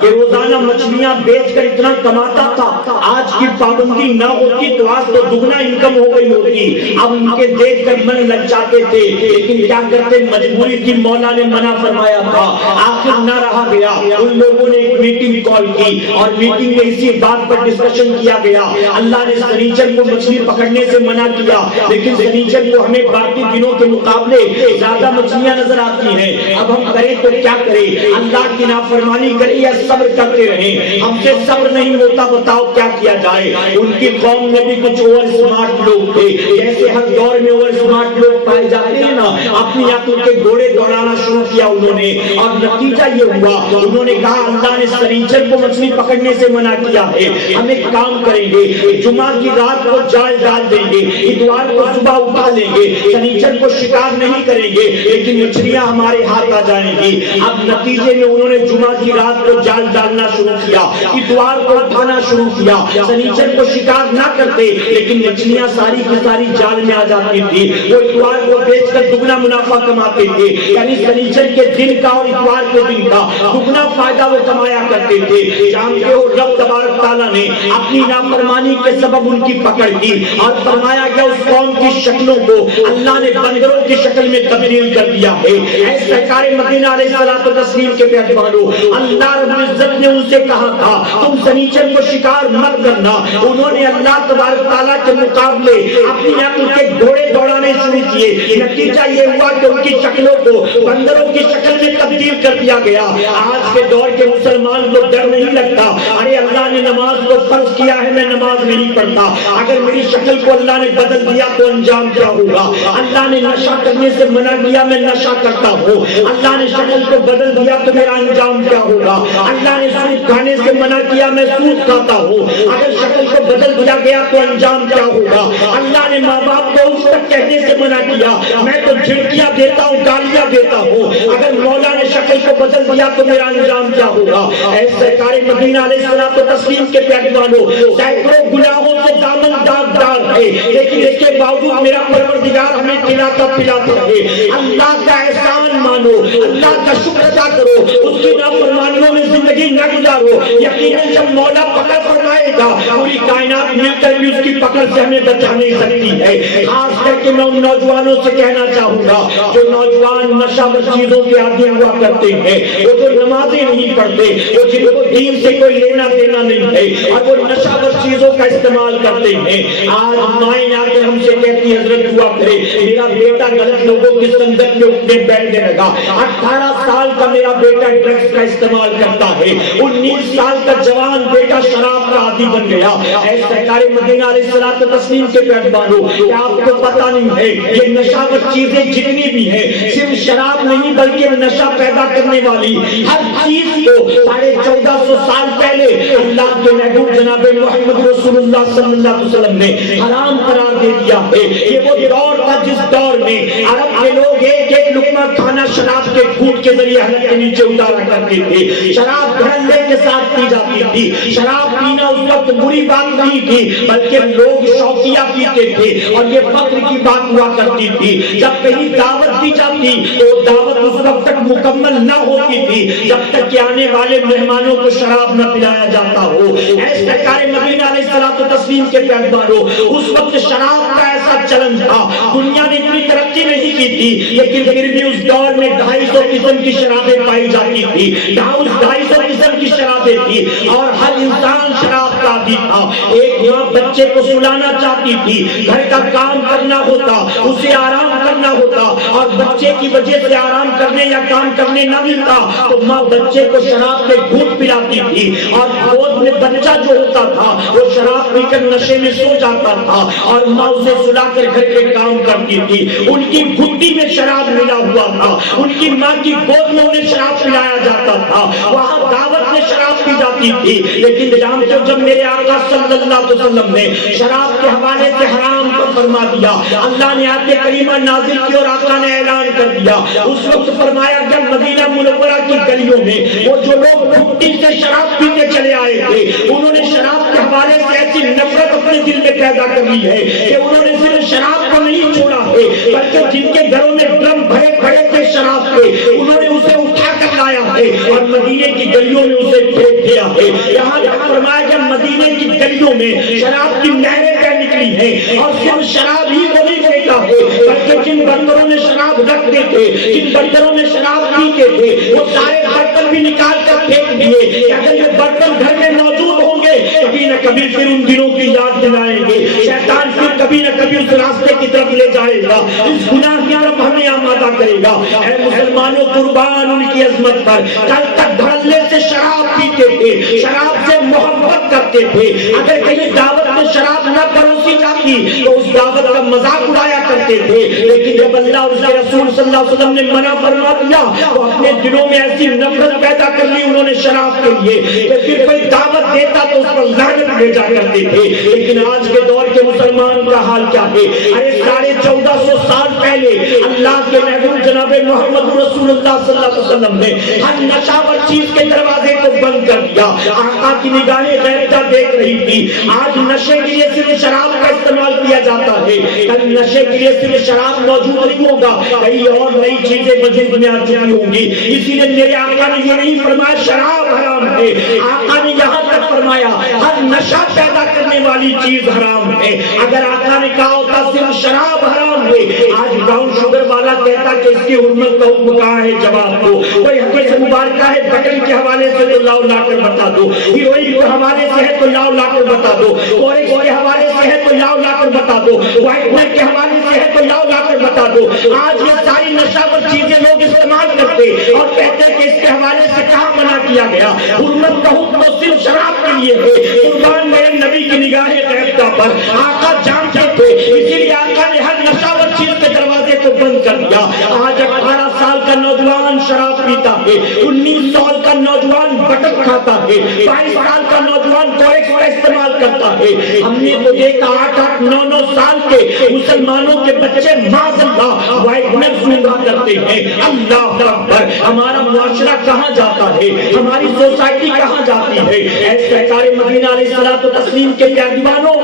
کہ روزانہ مچھلیاں بیچ کر اتنا کماتا تھا، آج کی پابندی نہ ہوتی تو آج تو دگنا انکم ہو گئی ہوتی۔ اب ان کے دیکھ کر من للچاتے تھے، لیکن کیا کرتے، مجبوری تھی، مولا نے منع فرمایا تھا۔ آخر نہ رہا گیا، ان لوگوں نے ایک میٹنگ کال کی اور میٹنگ میں اسی بات پر ڈسکشن کیا گیا۔ اللہ نے سنیچر کو مچھلی پکڑنے سے منع کیا، لیکن سنیچر کو ہمیں باقی دنوں کے مقابلے زیادہ مچھلیاں نظر آتی ہیں، اب ہم کریں تو کیا کریں، اللہ کی نافرمانی کریں یا صبر کرتے رہیں، ہم سے صبر نہیں ہوتا، بتاؤ کیا کیا جائے۔ ان کی قوم میں بھی کچھ اوور سمارٹ لوگ تھے، جیسے ہر دور میں اوور سمارٹ لوگ پائے جاتے ہیں نا، اپنی عقل کے گھوڑے دوڑانا شروع کیا انہوں نے، اور نتیجہ یہ ہوا انہوں نے کہا اللہ نے سنیچر کو مچھلی پکڑنے سے منع کیا ہے، ہم ایک کام کریں گے، جمعہ کی رات کو جال ڈال دیں گے، اتوار کو صبح اٹھا لیں گے، سنیچر کو شکار نہیں کریں گے لیکن مچھلیاں ہمارے ہاتھ آ جائیں گی۔ اب نتیجے میں انہوں نے جمعہ کی رات کو جال ڈالنا شروع کیا، اتوار کو اٹھانا شروع کیا، سنیچر کو شکار نہ کرتے لیکن مچھلیاں ساری کی ساری جال میں آ جاتی تھی، وہ اتوار کو بیچ کر دگنا منافع کماتے تھے، یعنی سنیچر کے دن کا اور اتوار کے دن کا دگنا فائدہ وہ کمایا کرتے تھے۔ جانتے ہو رب تبارک تعالیٰ نے اپنی نافرمانی کے سبب ان کی پکڑ کی اور فرمایا کہ اس قوم کی شکلوں کو اللہ نے بندروں کی شکل میں تبدیل کر دیا ہے۔ اے سرکار مدینہ علیہ الصلوۃ والتسلیم کے پیغمبروں، اللہ رب العزت نے ان سے کہا تھا تم سنیچر کو شکار مت کرنا، انہوں نے اللہ تبارک تعالیٰ کے مقابلے اپنی عقل کے گھوڑے دوڑانے شروع کیے، نتیجہ یہ ہوا کہ ان کی شکلوں کو بندروں کی شکل میں تبدیل کر دیا گیا۔ آج کے دور کے مسلمان کو ڈر نہیں لگتا، ارے اللہ نے نماز کو فرض کیا ہے میں نماز نہیں پڑھتا، اگر میری شکل کو اللہ نے بدل دیا تو انجام کیا ہوگا، اللہ نے نشہ کرنے سے منع کیا میں نشہ کرتا ہوں، اللہ نے شکل کو بدل دیا تو میرا انجام کیا ہوگا، اللہ نے سود کھانے سے منع کیا میں سود کھاتا ہوں، اگر شکل کو بدل دیا گیا تو انجام کیا ہوگا، اللہ نے ماں باپ کو اس تک کہنے سے منع کیا میں تو جھڑکیاں دیتا ہوں گالیاں دیتا ہوں، اگر مولا نے شکل کو بدل دیا تو میرا انجام کیا ہوگا۔ اے سرکار مدینہ علیہ الصلوۃ والتسلیم کے پیغمبروں، سینکڑوں گناہوں سے دامن داغدار ہے لیکن اس کے باوجود میرا پروردگار ہمیں کھلاتا پلاتا ہے۔ اللہ کا احسان مانو، اللہ کا شکر ادا کرو، اس کی نافرمانیوں میں زندگی نہ گزارو، یقیناً جب مولا پکڑ فرمائے گا پوری کائنات مل کر بھی اس کی پکڑ سے ہمیں بچا نہیں سکتی ہے۔ خاص کر کے میں ان نوجوانوں سے کہنا چاہوں گا جو نوجوان نشہ ور چیزوں کے عادی ہوا کرتے ہیں، وہ جو نمازیں نہیں پڑھتے، وہ جن کو دین سے کوئی لینا دینا نہیں ہے اور وہ نشہ ور چیزوں کا استعمال کرتے ہیں، آج مائیں آ کر ہم سے کہتی حضرت دعا کرے میرا بیٹا غلط لوگوں کی سنگت میں اٹھنے بیٹھنے لگا، 18 سال کا میرا بیٹا ڈرگس کا استعمال کرتا ہے، 19 سال کا جوان بیٹا شراب کا عادی بن گیا۔ اے سرکار مدینہ علیہ الصلوۃ والتسلیم کے پیغمبروں، کیا آپ کو پتہ نہیں ہے یہ نشہ ور چیزیں جتنی بھی ہیں صرف شراب نہیں بلکہ نشہ پیدا کرنے والی ہر چیز کو 1450 سال پہلے اللہ کے محبوب جناب محمد رسول اللہ صلی اللہ علیہ وسلم نے حرام قرار دے دیا ہے۔ یہ وہ دور تھا جس دور میں عرب کے لوگ ایک ایک لقمہ کھانا شراب کے گھونٹ کے ذریعے حلق کے نیچے اتارا کرتے تھے، شراب دھڑلے کے ساتھ پی جاتی تھی، شراب پینا اس وقت بری بات نہیں تھی بلکہ لوگ شوقیہ پیتے تھے اور یہ فخر کی بات ہوا کرتی تھی۔ جب کہیں دعوت دی جاتی تو دعوت اس وقت تک مکمل نہ ہوتی تھی جب تک کہ آنے والے مہمانوں کو شراب نہ پلایا جاتا ہو۔ اے سرکار مدینہ علیہ الصلوۃ والتسلیم کے پیغمبروں، اس وقت شراب کا ایسا چلن تھا، دنیا نے اتنی ترقی نہیں کی تھی لیکن پھر بھی اس دور میں 250 قسم کی شرابیں پائی جاتی تھی، 250 قسم کی شرابیں تھی اور ہر انسان شراب کا عادی تھا۔ ایک ماں بچے کو سلانا چاہتی تھی، گھر کا کام کرنا ہوتا، اسے آرام کرنا ہوتا اور بچے کی وجہ سے آرام کرنے یا کام کرنے نہ ملتا تو ماں بچے کو شراب کے گھونٹ پلاتی تھی، اور گود میں بچہ جو ہوتا تھا وہ شراب پی کر نشے میں سو جاتا تھا، اور ماں اسے سلا کر گھر کے کام کرتی تھی۔ ان کی گھٹی میں شراب ملا ہوا تھا، ان کی ماں کی گود میں انہیں شراب پلایا جاتا تھا، وہاں دعوت میں شراب پی جاتی تھی۔ لیکن جانتے ہو جب میرے آقا صلی اللہ علیہ وسلم نے شراب کے حوالے سے حرام کو فرما دیا، اللہ نے آیت کریمہ نازل کی اور آقا نے اعلان کر دیا، اس وقت فرمایا کہ مدینہ منورہ کی گلیوں میں وہ جو لوگ گھٹی سے شراب پیتے چلے آئے تھے انہوں نے شراب کے حوالے سے ایسی نفرت اپنے دل میں پیدا کر لی ہے کہ انہوں نے صرف شراب کو نہیں چھوڑا ہے بلکہ جن کے گھروں میں ڈرم بھرے پڑے تھے شراب کے انہوں نے اسے اٹھا کر لایا ہے اور مدینے کی گلیوں میں اسے پھینک دیا ہے۔ یہاں تک فرمایا کہ مدینے کی گلیوں میں شراب کی نہریں بہ نکلی ہیں، اور صرف شراب ہی کو نہیں پھینکا ہے بلکہ جن برتنوں میں شراب رکھتے تھے، جن برتنوں میں شراب پیتے تھے وہ سارے برتن بھی نکال کر پھینک دیے کہ اگر یہ برتن گھر میں موجود ہوں گے کبھی نہ کبھی پھر ان دنوں کی یاد دلائیں گے، شیطان پھر کبھی نہ کبھی اس راستے کی طرف لے جائے گا، اس گناہ کی طرف ہمیں آمادہ کرے گا۔ اے مسلمانوں قربان ان کی عظمت پر، کل تک دھڑلے سے شراب پیتے تھے، شراب سے محبت کرتے تھے، اگر کہیں دعوت میں شراب نہ پروسی جاتی تو اس دعوت کا مذاق اڑایا کرتے تھے، لیکن جب اللہ اور اس کے رسول صلی اللہ علیہ وسلم نے منع فرما دیا تو اپنے دلوں میں ایسی نفرت پیدا کر لی انہوں نے شراب کے لیے کہ پھر کوئی دعوت دیتا تو اس پر لعنت بھیجا کرتے تھے۔ لیکن آج کے دور کے مسلمان کا حال کیا ہے؟ ارے 1450 سال پہلے اللہ کے محبوب جناب محمد رسول اللہ صلی اللہ علیہ وسلم نے ہر نشاور چیز کے دروازے کو بند کر دیا، آقا کی نگاہیں غیرتا دیکھ رہی تھی۔ آج نشے کے لیے صرف شراب کا استعمال کیا جاتا ہے، کل نشے کے لیے صرف شراب موجود نہیں ہوگا، کئی اور نئی چیزیں وجود میں آ چکی ہوں گی۔ اسی لیے میرے آقا نے یہ نہیں فرمایا شراب حرام ہے، آقا نے یہاں تک فرمایا ہر نشہ پیدا کرنے والی چیز حرام ہے۔ اگر آقا نے کہا ہوتا صرف شراب حرام ہے، آج براؤن شوگر والا کہتا کہ اس کی حرمت کا حکم کہاں ہے، جواب دو۔ کوئی حدیث مبارکہ ہے بٹن کے حوالے سے تو لاؤ لا کر بتا دو، ہیروئن کے حوالے سے ہے تو لاؤ لا کر بتا دو، کورکس کے حوالے سے ہے تو لاؤ لا کر بتا دو، وائٹنر کے حوالے سے ہے تو لاؤ لا کر بتا دو۔ آج یہ ساری نشاور چیزیں لوگ استعمال کرتے اور کہتے کہ اس کے حوالے سے کہاں منع کیا گیا، حرمت کا حکم تو صرف شراب کے لیے ہے۔ قربان میرے نبی کی نگاہیں غیبتا پر آقا جانتے تھے، اسی لیے آقا نے ہر نشاور چیز کے دروازے کو بند کر دیا۔ آج 18 سال کا نوجوان شراب پیتا ہے، 19 سال کا نوجوان بٹک کھاتا ہے، 22 سال کا نوجوان کورکس کا استعمال کرتا ہے۔ ہم نے تو دیکھا 8-8, 9-9 سال کے مسلمانوں کے بچے معذاللہ وائٹنر سونگھا کرتے ہیں۔ اللہ اکبر، ہمارا معاشرہ کہاں جاتا ہے، ہماری سوسائٹی کہاں جاتی ہے؟ اے سرکار مدینہ علیہ الصلوۃ والتسلیم کے پیغمبروں،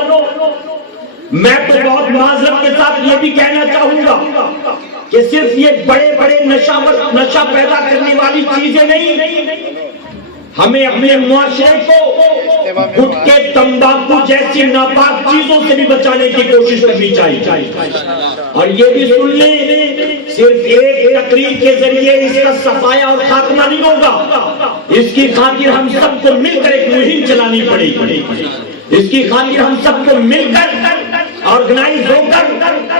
میں تو بہت معذرت کے ساتھ یہ بھی کہنا چاہوں گا کہ صرف یہ بڑے بڑے نشہ پیدا کرنے والی چیزیں نہیں، ہمیں اپنے معاشرے کو گٹکے تمباکو جیسی ناپاک چیزوں سے بھی بچانے کی کوشش کرنی چاہیے۔ اور یہ بھی سن لیں صرف ایک تقریر کے ذریعے اس کا صفایا اور خاتمہ نہیں ہوگا، اس کی خاطر ہم سب کو مل کر ایک مہم چلانی پڑے گی، اس کی خاطر ہم سب کو مل کر آرگنائز ہو کر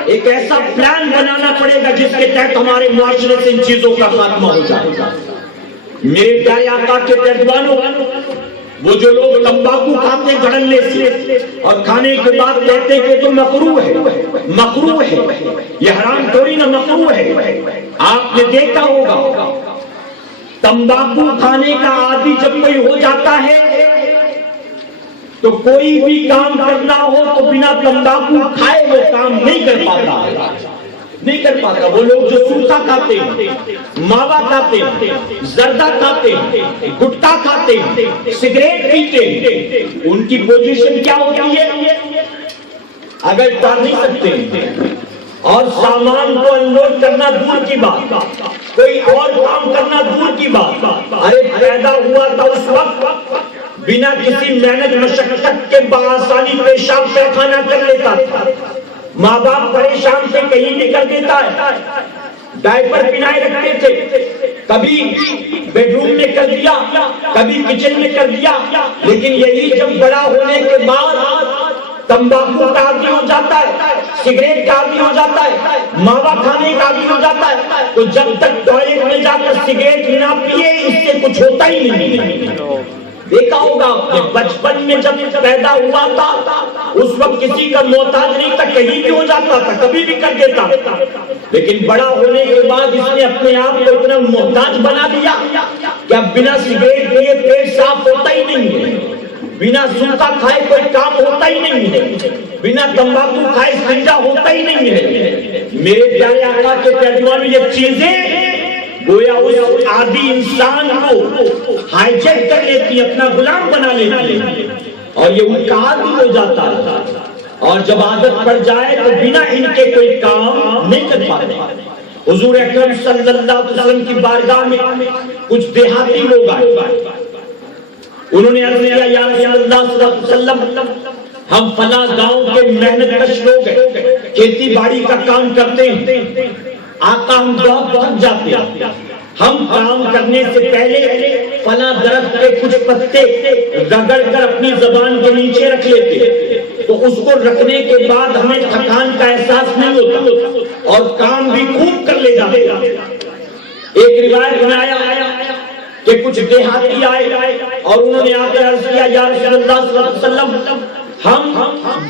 ایک ایسا پلان بنانا پڑے گا جس کے تحت ہمارے معاشرے سے ان چیزوں کا خاتمہ ہو جائے۔ میرے پیارے آقا کے پیروانوں، وہ جو لوگ تمباکو کھاتے دھڑلے سے اور کھانے کے بعد کہتے ہیں کہ تو مکروہ ہے، مکروہ ہے، یہ حرام تھوڑی نہ مکروہ ہے۔ آپ نے دیکھا ہوگا تمباکو کھانے کا عادی جب کوئی ہو جاتا ہے تو کوئی بھی کام کرنا ہو تو بنا تمباکو کھائے وہ کام نہیں کر پاتا۔ وہ لوگ جو سوتا کھاتے ہیں، ماوا کھاتے ہیں، زردہ کھاتے ہیں، گٹکا کھاتے ہیں، سگریٹ پیتے ہیں، ان کی پوزیشن کیا ہوتی ہے؟ اگر پا نہیں سکتے اور سامان کو انلوڈ کرنا دور کی بات، کوئی اور کام کرنا دور کی بات، ارے پیدا ہوا تھا اس وقت بنا کسی محنت مشقت کے بآسانی پیشاب پیخانہ کر لیتا تھا، ماں باپ پریشان سے کہیں نکل دیتا ہے، ڈائپر پہنائے رکھتے تھے، کبھی بیڈ روم میں کر دیا، کبھی کچن میں کر دیا، لیکن یہی جب بڑا ہونے کے بعد تمباکو کا عادی ہو جاتا ہے، سگریٹ کا عادی ہو جاتا ہے، ماوا کھانے کا عادی ہو جاتا ہے، تو جب تک ٹوائلٹ میں جا کر سگریٹ نہ پیے اس سے کچھ ہوتا ہی نہیں۔ دیکھا ہوگا کہ بچپن میں جب پیدا ہوا تھا اس وقت کسی کا محتاج نہیں تھا، کہیں بھی ہو جاتا تھا، کبھی بھی کر دیتا، لیکن بڑا ہونے کے بعد اس نے اپنے آپ کو اتنا محتاج بنا دیا کہ اب بنا سگریٹ پیے پیٹ صاف ہوتا ہی نہیں ہے، بنا سوکھا کھائے کوئی کام ہوتا ہی نہیں ہے، بنا تمباکو کھائے سنجا ہوتا ہی نہیں ہے۔ میرے پیارے آقا کے پیروانوں یہ چیزیں گویا اس عادی انسان کو ہائی جیک کر لیتی، اپنا غلام بنا لیتی، اور یہ ان کا عادی ہو جاتا ہے، اور جب عادت پڑ جائے تو بنا ان کے کوئی کام نہیں کر پاتے۔ حضور اکرم صلی اللہ علیہ وسلم کی بارگاہ میں کچھ دیہاتی لوگ آئے، انہوں نے عرض کیا یا رسول اللہ صلی اللہ علیہ وسلم ہم فلاں گاؤں کے محنت کش لوگ ہیں، کھیتی باڑی کا کام کرتے ہیں، آقا ہم بہت تھک جاتے ہیں، ہم کام کرنے سے پہلے فلاں درخت کے کچھ پتے رگڑ کر اپنی زبان کے نیچے رکھ لیتے، تو اس کو رکھنے کے بعد ہمیں تھکان کا احساس نہیں ہوتا اور کام بھی خوب کر لے جاتے۔ ایک روایت میں آیا کہ کچھ دیہاتی آئے اور انہوں نے آ کر عرض کیا یا رسول اللہ صلی اللہ علیہ وسلم ہم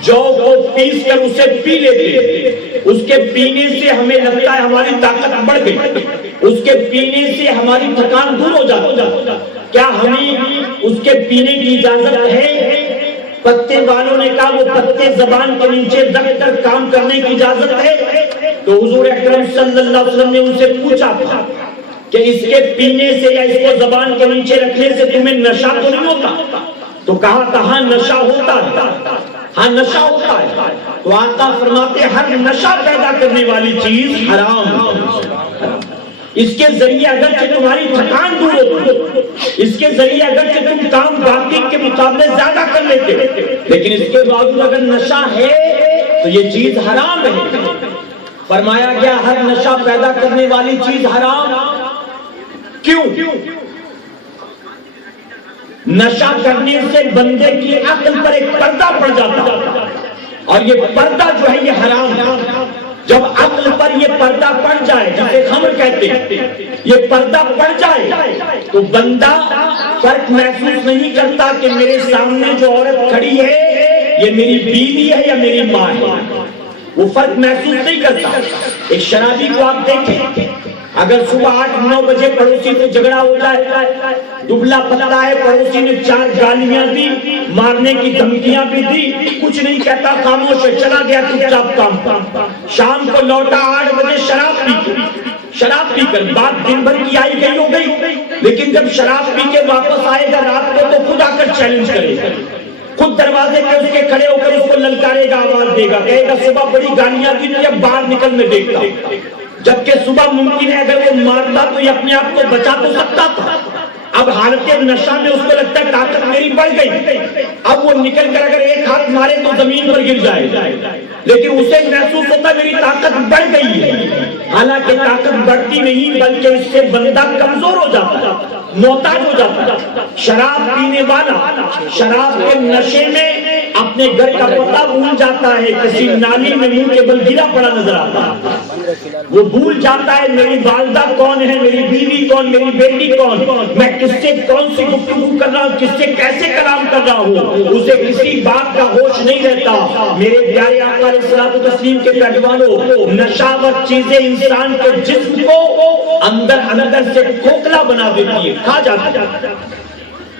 جو کو پیس کر اسے پی لیتے، اس کے پینے سے ہمیں لگتا ہے ہماری طاقت بڑھ گئی، اس کے پینے سے ہماری تھکان دور ہو جاتی، کیا ہمیں اس کے پینے کی اجازت ہے؟ پتے والوں نے کہا وہ پتے زبان کے نیچے رکھ کر کام کرنے کی اجازت ہے؟ تو حضور اکرم صلی اللہ علیہ وسلم نے ان سے پوچھا تھا کہ اس کے پینے سے یا اس کو زبان کے نیچے رکھنے سے تمہیں نشہ تو نہیں ہوتا؟ تو کہا کہاں نشہ ہوتا ہے، ہاں نشہ ہوتا ہے۔ تو آقا فرماتے ہر نشہ پیدا کرنے والی چیز حرام ہے، اس کے ذریعے اگرچہ تمہاری تھکان دور ہوتی، اس کے ذریعے اگرچہ تم کام باقی کے مقابلے زیادہ کر لیتے، لیکن اس کے باوجود اگر نشہ ہے تو یہ چیز حرام ہے۔ فرمایا گیا ہر نشہ پیدا کرنے والی چیز حرام کیوں؟ نشہ کرنے سے بندے کی عقل پر ایک پردہ پڑ جاتا اور یہ پردہ جو ہے یہ حرام ہے۔ جب عقل پر یہ پردہ پڑ جائے جسے خمر کہتے ہیں، یہ پردہ پڑ جائے تو بندہ فرق محسوس نہیں کرتا کہ میرے سامنے جو عورت کھڑی ہے یہ میری بیوی ہے یا میری ماں ہے، وہ فرق محسوس نہیں کرتا۔ ایک شرابی کو آپ دیکھیں، اگر صبح 8-9 بجے پڑوسی سے جھگڑا ہو جائے، دبلا پتلا ہے، پڑوسی نے 4 گالیاں دی، مارنے کی دھمکیاں بھی دی، کچھ نہیں کہتا، خاموش ہے، چلا گیا چپ چاپ کام۔ شام کو لوٹا 8 بجے شراب پی کر بات دن بھر کی آئی گئی ہو گئی، لیکن جب شراب پی کے واپس آئے گا رات کو تو خود آ کر چیلنج کرے گا، خود دروازے پہ اس کے کھڑے ہو کر اس کو للکارے گا، آواز دے گا، کہے گا صبح بڑی گالیاں دی تھی اب باہر نکل میں دیکھتا ہوں۔ جبکہ صبح ممکن ہے اگر وہ مارتا تو یہ اپنے آپ کو بچا تو سکتا تھا، اب حالت نشہ میں اس کو لگتا ہے طاقت میری بڑھ گئی، اب وہ نکل کر اگر ایک ہاتھ مارے تو زمین پر گر جائے، لیکن اسے محسوس ہوتا میری طاقت بڑھ گئی ہے، حالانکہ طاقت بڑھتی نہیں بلکہ اس سے بندہ کمزور ہو جاتا، محتاج ہو جاتا۔ شراب پینے والا شراب کے نشے میں اپنے گھر کا پتہ بھول جاتا ہے، کسی نالی میں منہ کے بل گرا پڑا نظر آتا ہے، وہ بھول جاتا ہے میری والدہ کون ہے، میری بیوی کون، میری بیٹی کون، میں کس سے کون سی گفتگو کر رہا ہوں، کس سے کیسے کلام کر رہا ہوں، اسے کسی بات کا ہوش نہیں رہتا۔ میرے پیارے آقا علیہ الصلوۃ والتسلیم کے پہلوانوں، نشاور چیزیں انسان کے جسم کو اندر سے کھوکھلا بنا دیتی ہے، کھا جاتی ہے۔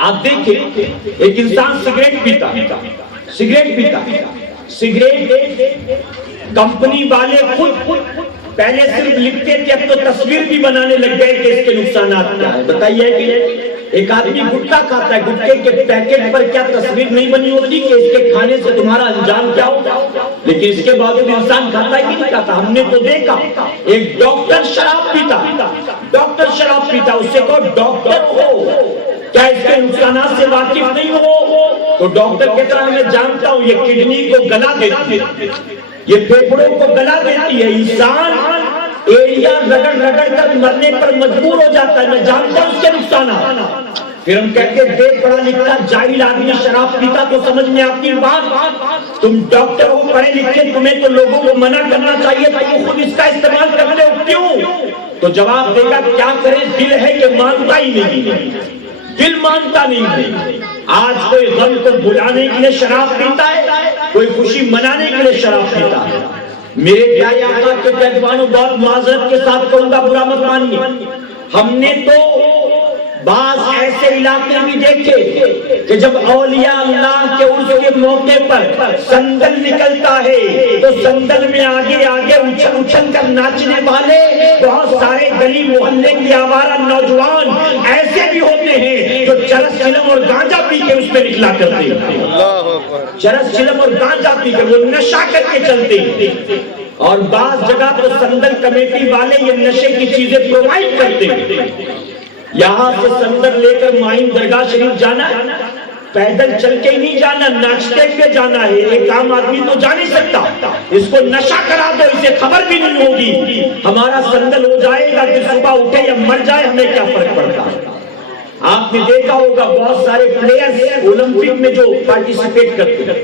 آپ دیکھیں ایک انسان سگریٹ پیتا، سگریٹ کمپنی والے خود پہلے صرف لکھتے تھے، اب تو تصویر بھی بنانے لگ گئے کہ اس کے نقصانات کیا ہے۔ بتائیے کہ ایک آدمی گٹکا کھاتا ہے، گٹکے کے پیکٹ پر کیا تصویر نہیں بنی ہوتی کہ اس کے کھانے سے تمہارا انجام کیا ہوگا، لیکن اس کے باوجود انسان کھاتا ہی نہیں کھاتا۔ ہم نے تو دیکھا ایک ڈاکٹر شراب پیتا، اس سے کوئی ڈاکٹر ہو کیا اس کے نقصانات سے واقف نہیں ہو؟ تو ڈاکٹر کہتا ہے میں جانتا ہوں یہ کڈنی کو گلا دیتی ہے، یہ پھیپھڑوں کو گلا دیتی ہے، انسان ایریا رگڑ کر مرنے پر مجبور ہو جاتا ہے، میں جانتا ہوں اس کے نقصانات، پھر ہم کہتے ہیں بے پڑھا لکھا جاہل آدمی شراب پیتا تو سمجھ میں آتی بات، تم ڈاکٹر ہو پڑھے لکھے، تمہیں تو لوگوں کو منع کرنا چاہیے تھا کہ خود اس کا استعمال کر لے، کیوں؟ تو جواب دے گا کیا کرے، دل ہے کہ مانتا ہی نہیں، دل مانتا نہیں ہے۔ آج کوئی غم کو بھلانے کے لیے شراب پیتا ہے، کوئی خوشی منانے کے لیے شراب پیتا ہے۔ میرے پیارے آقا کے پہلوانوں، بہت معذرت کے ساتھ کہوں گا، برا مت مانیے، ہم نے تو بعض ایسے علاقے بھی دیکھے کہ جب اولیاء اللہ کے عرس کے موقع پر سندل نکلتا ہے تو سندل میں آگے آگے اچھل اچھل کر ناچنے والے بہت سارے گلی محلے کے آوارہ نوجوان ایسے بھی ہوتے ہیں جو چرس چلم اور گانجا پی کے اس پہ نکلا کرتے ہیں، چرس چلم اور گانجا پی کے وہ نشہ کر کے چلتے ہیں۔ اور بعض جگہ تو سندل کمیٹی والے یہ نشے کی چیزیں پرووائڈ کرتے ہیں۔ یہاں سے سندر لے کر معین درگاہ شریف جانا ہے، پیدل چل کے ہی نہیں جانا، ناچتے ہوئے جانا ہے، ایک عام آدمی تو جا نہیں سکتا، اس کو نشہ کرا دو، اسے خبر بھی نہیں ہوگی، ہمارا سندل ہو جائے گا کہ صبح اٹھے یا مر جائے ہمیں کیا فرق پڑتا ہے۔ آپ نے دیکھا ہوگا بہت سارے پلیئرز اولمپک میں جو پارٹیسپیٹ کرتے ہیں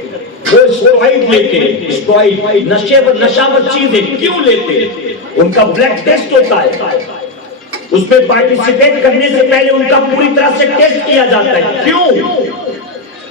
وہ اسٹرائڈ لیتے ہیں، اسٹرائڈ نشہ ور چیزیں کیوں لیتے ہیں؟ ان کا بلڈ ٹیسٹ ہوتا ہے، اس میں پارٹیسپیٹ کرنے سے پہلے ان کا پوری طرح سے ٹیسٹ کیا جاتا ہے، کیوں؟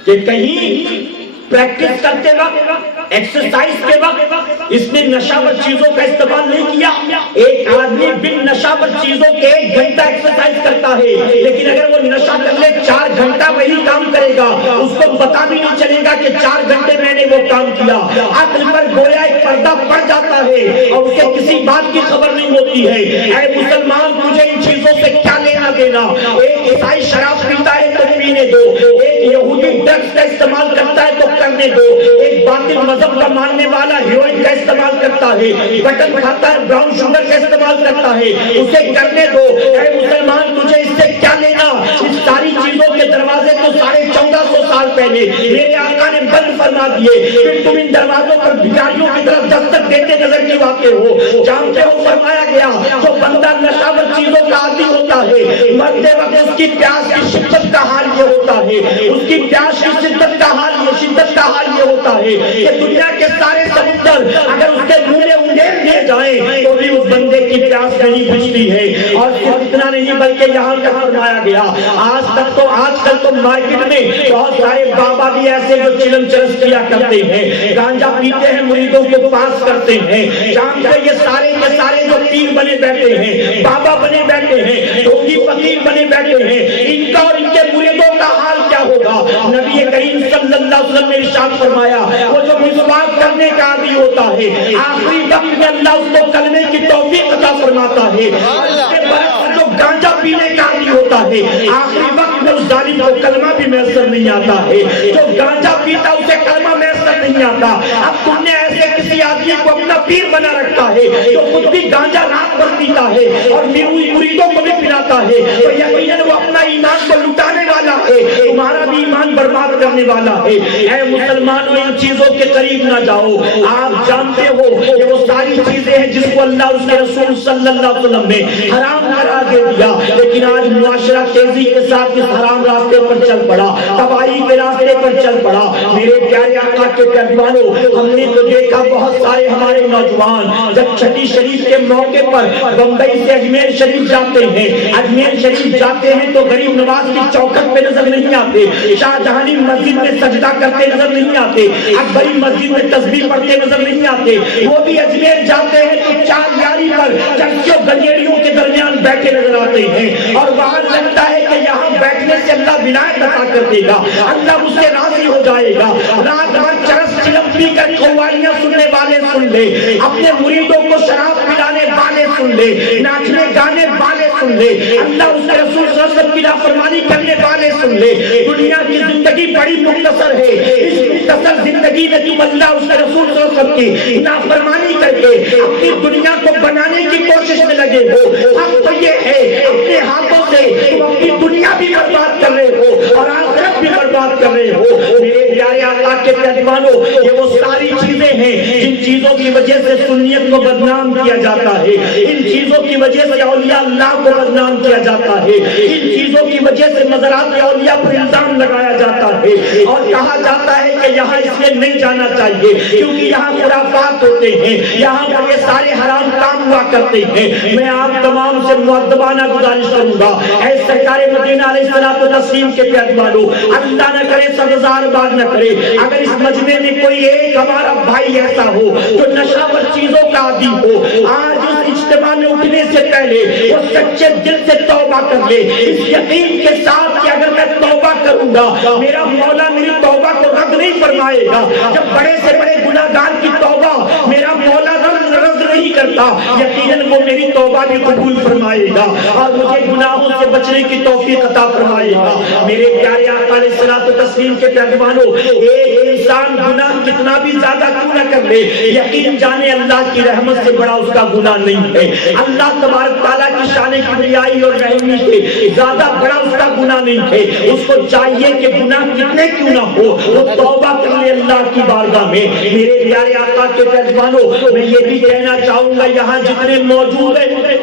کہ کہیں پریکٹس کرتے وقت، ایکسرسائز کے وقت اس نے نشاور چیزوں کا استعمال نہیں کیا۔ ایک آدمی بن نشاور چیزوں کے 1 گھنٹہ ایکسرسائز کرتا ہے، لیکن اگر وہ نشہ کر لے 4 گھنٹہ وہی کام کرے گا، اس کو پتا بھی نہیں چلے گا کہ 4 گھنٹے میں نے وہ کام کیا۔ عقل پر گویا ایک پردہ پڑ جاتا ہے اور اسے کسی بات کی خبر نہیں ہوتی ہے۔ اے مسلمان، تجھے ان چیزوں سے کیا لینا دینا؟ ایک عیسائی شراب پیتا ہے تو پینے دو، ایک یہودی ڈرگس کا استعمال کرتا ہے تو کرنے دو، ایک باطل مذہب کا ماننے والا ہیروئن کا استعمال کرتا ہے، بٹن کھاتا ہے، براؤن شوگر کا استعمال کرتا ہے، اسے کرنے دو۔ اے مسلمان، تجھے اس سے کیا لینا؟ اس ساری چیزوں کے دروازے تو 1450 سال پہلے میرے آقا نے بند فرما دیے، پھر تم ان دروازوں پر بھکاریوں کی طرف دستک دیتے نظر کیوں آتے ہو؟ جانتے ہو فرمایا گیا جو بندہ نشاور چیزوں کا عادی ہوتا ہے، مرتے وقت اس کی پیاس کی شدت کا حال یہ ہوتا ہے، اس کی پیاس کی شدت کا حال یہ ہوتا ہے کہ دنیا کے سارے سمندر اگر اس کے منہ میں انڈیل دیے جائیں تو بھی اس بندے کی پیاس نہیں بجھتی ہے۔ اور صرف اتنا نہیں بلکہ یہاں فرمایا گیا آج کل تو مارکیٹ میں بہت سارے بابا بھی ایسے جو چلم چرس کیا کرتے ہیں، گانجا پیتے ہیں، مریدوں کو پاس کرتے ہیں، شام سے یہ سارے کے سارے جو پیر بنے بیٹھے ہیں، بابا بنے بیٹھے ہیں، ڈھونگی فقیر بنے بیٹھے ہیں، ان کا اور ان کے مریدوں کا حال کیا ہوگا؟ نبی کریم صلی اللہ علیہ وسلم نے ارشاد فرمایا وہ جو مسواک کرنے کا عادی ہوتا ہے آخری وقت میں اللہ اس کو کلمے کی توفیق عطا فرماتا ہے، اور اس کے برعکس جو گانجا پینے کا عادی ہوتا ہے آخری وقت میں اس ظالم کو کلمہ بھی میسر نہیں آتا ہے، جو گانجا پیتا اسے کلمہ میسر نہیں آتا۔ اب تم نے ایسے کسی آدمی کو اپنا پیر بنا رکھا ہے جو خود بھی گانجا رات بھر پیتا ہے اور مریدوں کو بھی پلاتا ہے، تو یقیناً وہ اپنا ایمان کو لٹانے والا ہے، تمہارا بھی ایمان برباد کرنے والا ہے۔ اے مسلمانوں، ان چیزوں کے قریب نہ جاؤ۔ آپ جانتے ہو کہ وہ ساری چیزیں ہیں جس کو اللہ اور اس کے رسول صلی اللہ علیہ وسلم نے حرام قرار دے دیا، لیکن آج معاشرہ تیزی کے ساتھ اس حرام راستے پر چل پڑا، تباہی کے راستے پر چل پڑا۔ میرے پیارے آقا کے پیروانوں، ہم نے تو دیکھا بہت سارے ہمارے نوجوان جب چھٹی شریف کے موقع پر بمبئی سے اجمیر شریف جاتے ہیں، اجمیر شریف جاتے ہیں تو غریب نواز کی چوکھٹ پہ نظر نہیں آتے، شاہ جہانی مسجد میں سجدہ کرتے نظر نہیں آتے، اکبری مسجد میں تسبیح پڑھتے نظر نہیں آتے، وہ بھی اجمیر جاتے ہیں تو 4 یاری پر چرسیوں گنجیڑیوں کے درمیان بیٹھے نظر آتے ہیں، اور وہاں لگتا ہے کہ یہاں بیٹھنے سے اللہ ولایت عطا کر دے گا، اللہ مجھ سے راضی ہو جائے گا۔ رات بھر چرس چلم پی کر قوالیاں سننے والے سن لے، اپنے مریدوں کو شراب پلانے والے سن لے، ناچنے گانے والے سن لے، اللہ اس کے رسول صلی اللہ علیہ وسلم کی نافرمانی کرنے والے سن لے۔ دنیا کی زندگی بڑی مختصر ہے، اس مختصر زندگی میں تم اللہ اس کے رسول صلی اللہ علیہ وسلم کی نافرمانی کر کے اپنی دنیا کو بنانے کی کوشش میں لگے ہو۔ حق تو یہ ہے اپنے ہاتھوں سے تم اپنی دنیا بھی برباد کر رہے ہو اور آخرت بھی برباد کر رہے ہو۔ میرے پیارے آقا کے پیروانوں، یہ وہ ساری چیزیں ہیں جن چیزوں کی وجہ سے سنیت کو بدنام کیا جاتا ہے، ان چیزوں کی وجہ سے اولیاء اللہ کو بدنام کیا جاتا ہے، ان چیزوں کی وجہ سے مزارات اولیاء پر الزام لگایا جاتا ہے اور کہا جاتا ہے کہ یہاں اس لیے نہیں جانا چاہیے کیونکہ یہاں خرافات ہوتے ہیں، یہاں پر یہ سارے حرام کام ہوا کرتے ہیں۔ میں آپ تمام سے مؤدبانہ گزارش کروں گا، اے سرکار مدینہ علیہ الصلوۃ والتسلیم کے پیغمبروں، اللہ نہ کرے سزار بار نہ کرے، اگر اس مجمع میں کوئی ایک ہمارا بھائی ایسا ہو جو نشہ پر چیزوں کا عادی ہو، آج اس اجتماع میں اٹھنے سے پہلے وہ سچے دل سے توبہ کر لے، اس یقین کے ساتھ کہ اگر میں توبہ کروں گا میرا مولا میری توبہ کو رد نہیں فرمائے گا۔ جب بڑے سے بڑے گناہگار کی توبہ میرا مولا رد نہیں کرتا، یقیناً وہ میری توبہ بھی قبول فرمائے گا اور مجھے گناہوں سے بچنے کی توفیق عطا فرمائے گا۔ میرے پیارے آقا علیہ الصلوۃ والتسلیم کے پیغمبروں، ایک انسان گناہ کتنا بھی زیادہ کیوں نہ کر لے، یقین جانے اللہ کی رحمت سے بڑا اس کا گناہ نہیں ہے۔ اللہ تبارک تعالیٰ کی شان کبریائی اور رحمی سے زیادہ بڑا اس کا گناہ نہیں ہے۔ اس کو چاہیے کہ گناہ کتنے کیوں نہ ہو وہ توبہ کر لے اللہ کی بارگاہ میں۔ میرے پیارے آقا کے پیغمبروں، میں یہ بھی کہنا چاہوں گا یہاں جتنے موجود ہیں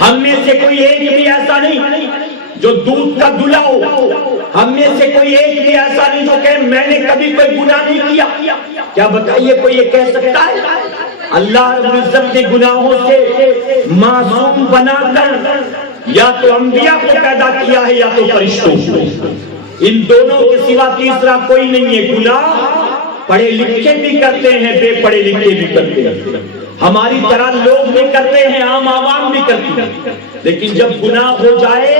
ہم میں سے کوئی ایک بھی ایسا نہیں جو دودھ کا دلہا ہو، ہم میں سے کوئی ایک بھی ایسا نہیں جو کہ میں نے کبھی کوئی گناہ نہیں کیا۔ کیا بتائیے کوئی یہ کہہ سکتا ہے؟ اللہ رب العزت نے گناہوں سے معصوم بنا کر یا تو انبیاء کو پیدا کیا ہے یا تو فرشتوں کو، ان دونوں کے سوا تیسرا کوئی نہیں ہے۔ گناہ پڑھے لکھے بھی کرتے ہیں، بے پڑھے لکھے بھی کرتے ہیں، ہماری طرح لوگ بھی کرتے ہیں، عام عوام بھی کرتے ہیں، لیکن جب گناہ ہو جائے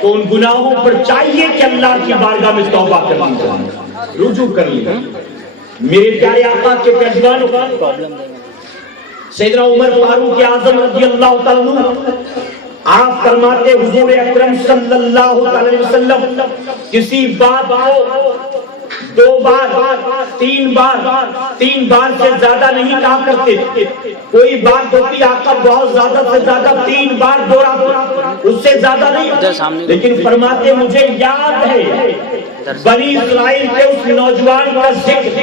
تو ان گناہوں پر چاہیے کہ اللہ کی بارگاہ میں توبہ کر لی جائے، رجوع کر لی جائے۔ میرے پیارے آقا کے پیغمبر سیدنا عمر فاروق اعظم رضی اللہ تعالیٰ عنہ، آپ فرماتے حضور اکرم صلی اللہ علیہ وسلم کسی بات کو دو بار تین بار سے زیادہ نہیں کہا کرتے، کوئی بات ہوتی آقا بہت زیادہ سے زیادہ 3 بار دوہراتے، اس سے زیادہ نہیں، لیکن فرماتے مجھے یاد ہے بنی اسرائیل کے اس نوجوان کا ذکر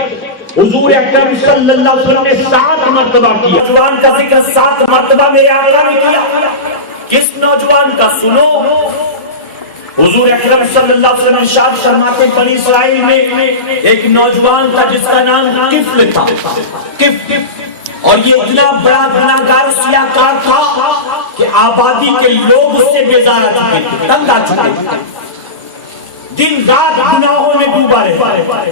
حضور اکرم صلی اللہ علیہ وسلم نے 7 مرتبہ کیا، نوجوان کا ذکر 7 مرتبہ میرے آقا نے کیا۔ کس نوجوان کا؟ سنو، حضور اکرم صلی اللہ علیہ وسلم ارشاد فرماتے بنی اسرائیل میں ایک نوجوان تھا جس کا نام کفل تھا، اور یہ اتنا بڑا گناہگار سیاہکار تھا کہ آبادی کے لوگ اس سے بیزار آ چکے تھے، تنگ آ چکے تھے، دن رات گناہوں میں ڈوبا رہے۔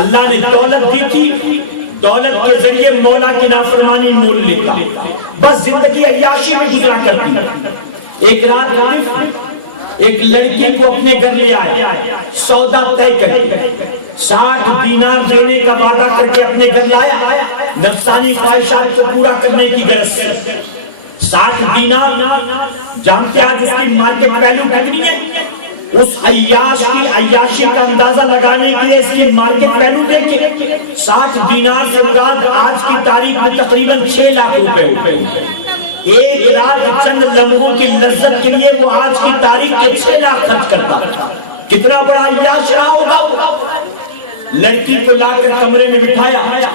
اللہ نے دولت دی تھی، دولت کے ذریعے مولا کی نافرمانی مول لیتا، بس زندگی عیاشی میں گزرا کرتی۔ ایک رات ایک لڑکی کو اپنے گھر لے آیا، سودا طے کر 60 دینار دینے کا وعدہ کر کے اپنے گھر لایا، نفسانی خواہشات کو پورا کرنے کی غرض سے۔ 60 دینار جانتے آج اس کی مارکیٹ ویلیو کتنی ہے؟ اس عیاش کی عیاشی کا اندازہ لگانے کے لیے اس کی مارکیٹ ویلیو دیکھیں، 60 دینار سے مراد آج کی تاریخ میں تقریباً 6 لاکھ روپے ہوتے ہیں۔ ایک رات چند لمحوں کی لذت کے لیے وہ آج کی تاریخ کے 6 لاکھ خرچ کرتا، کتنا بڑا عیاش رہا ہوگا۔ لڑکی کو لا کر کمرے میں بٹھایا،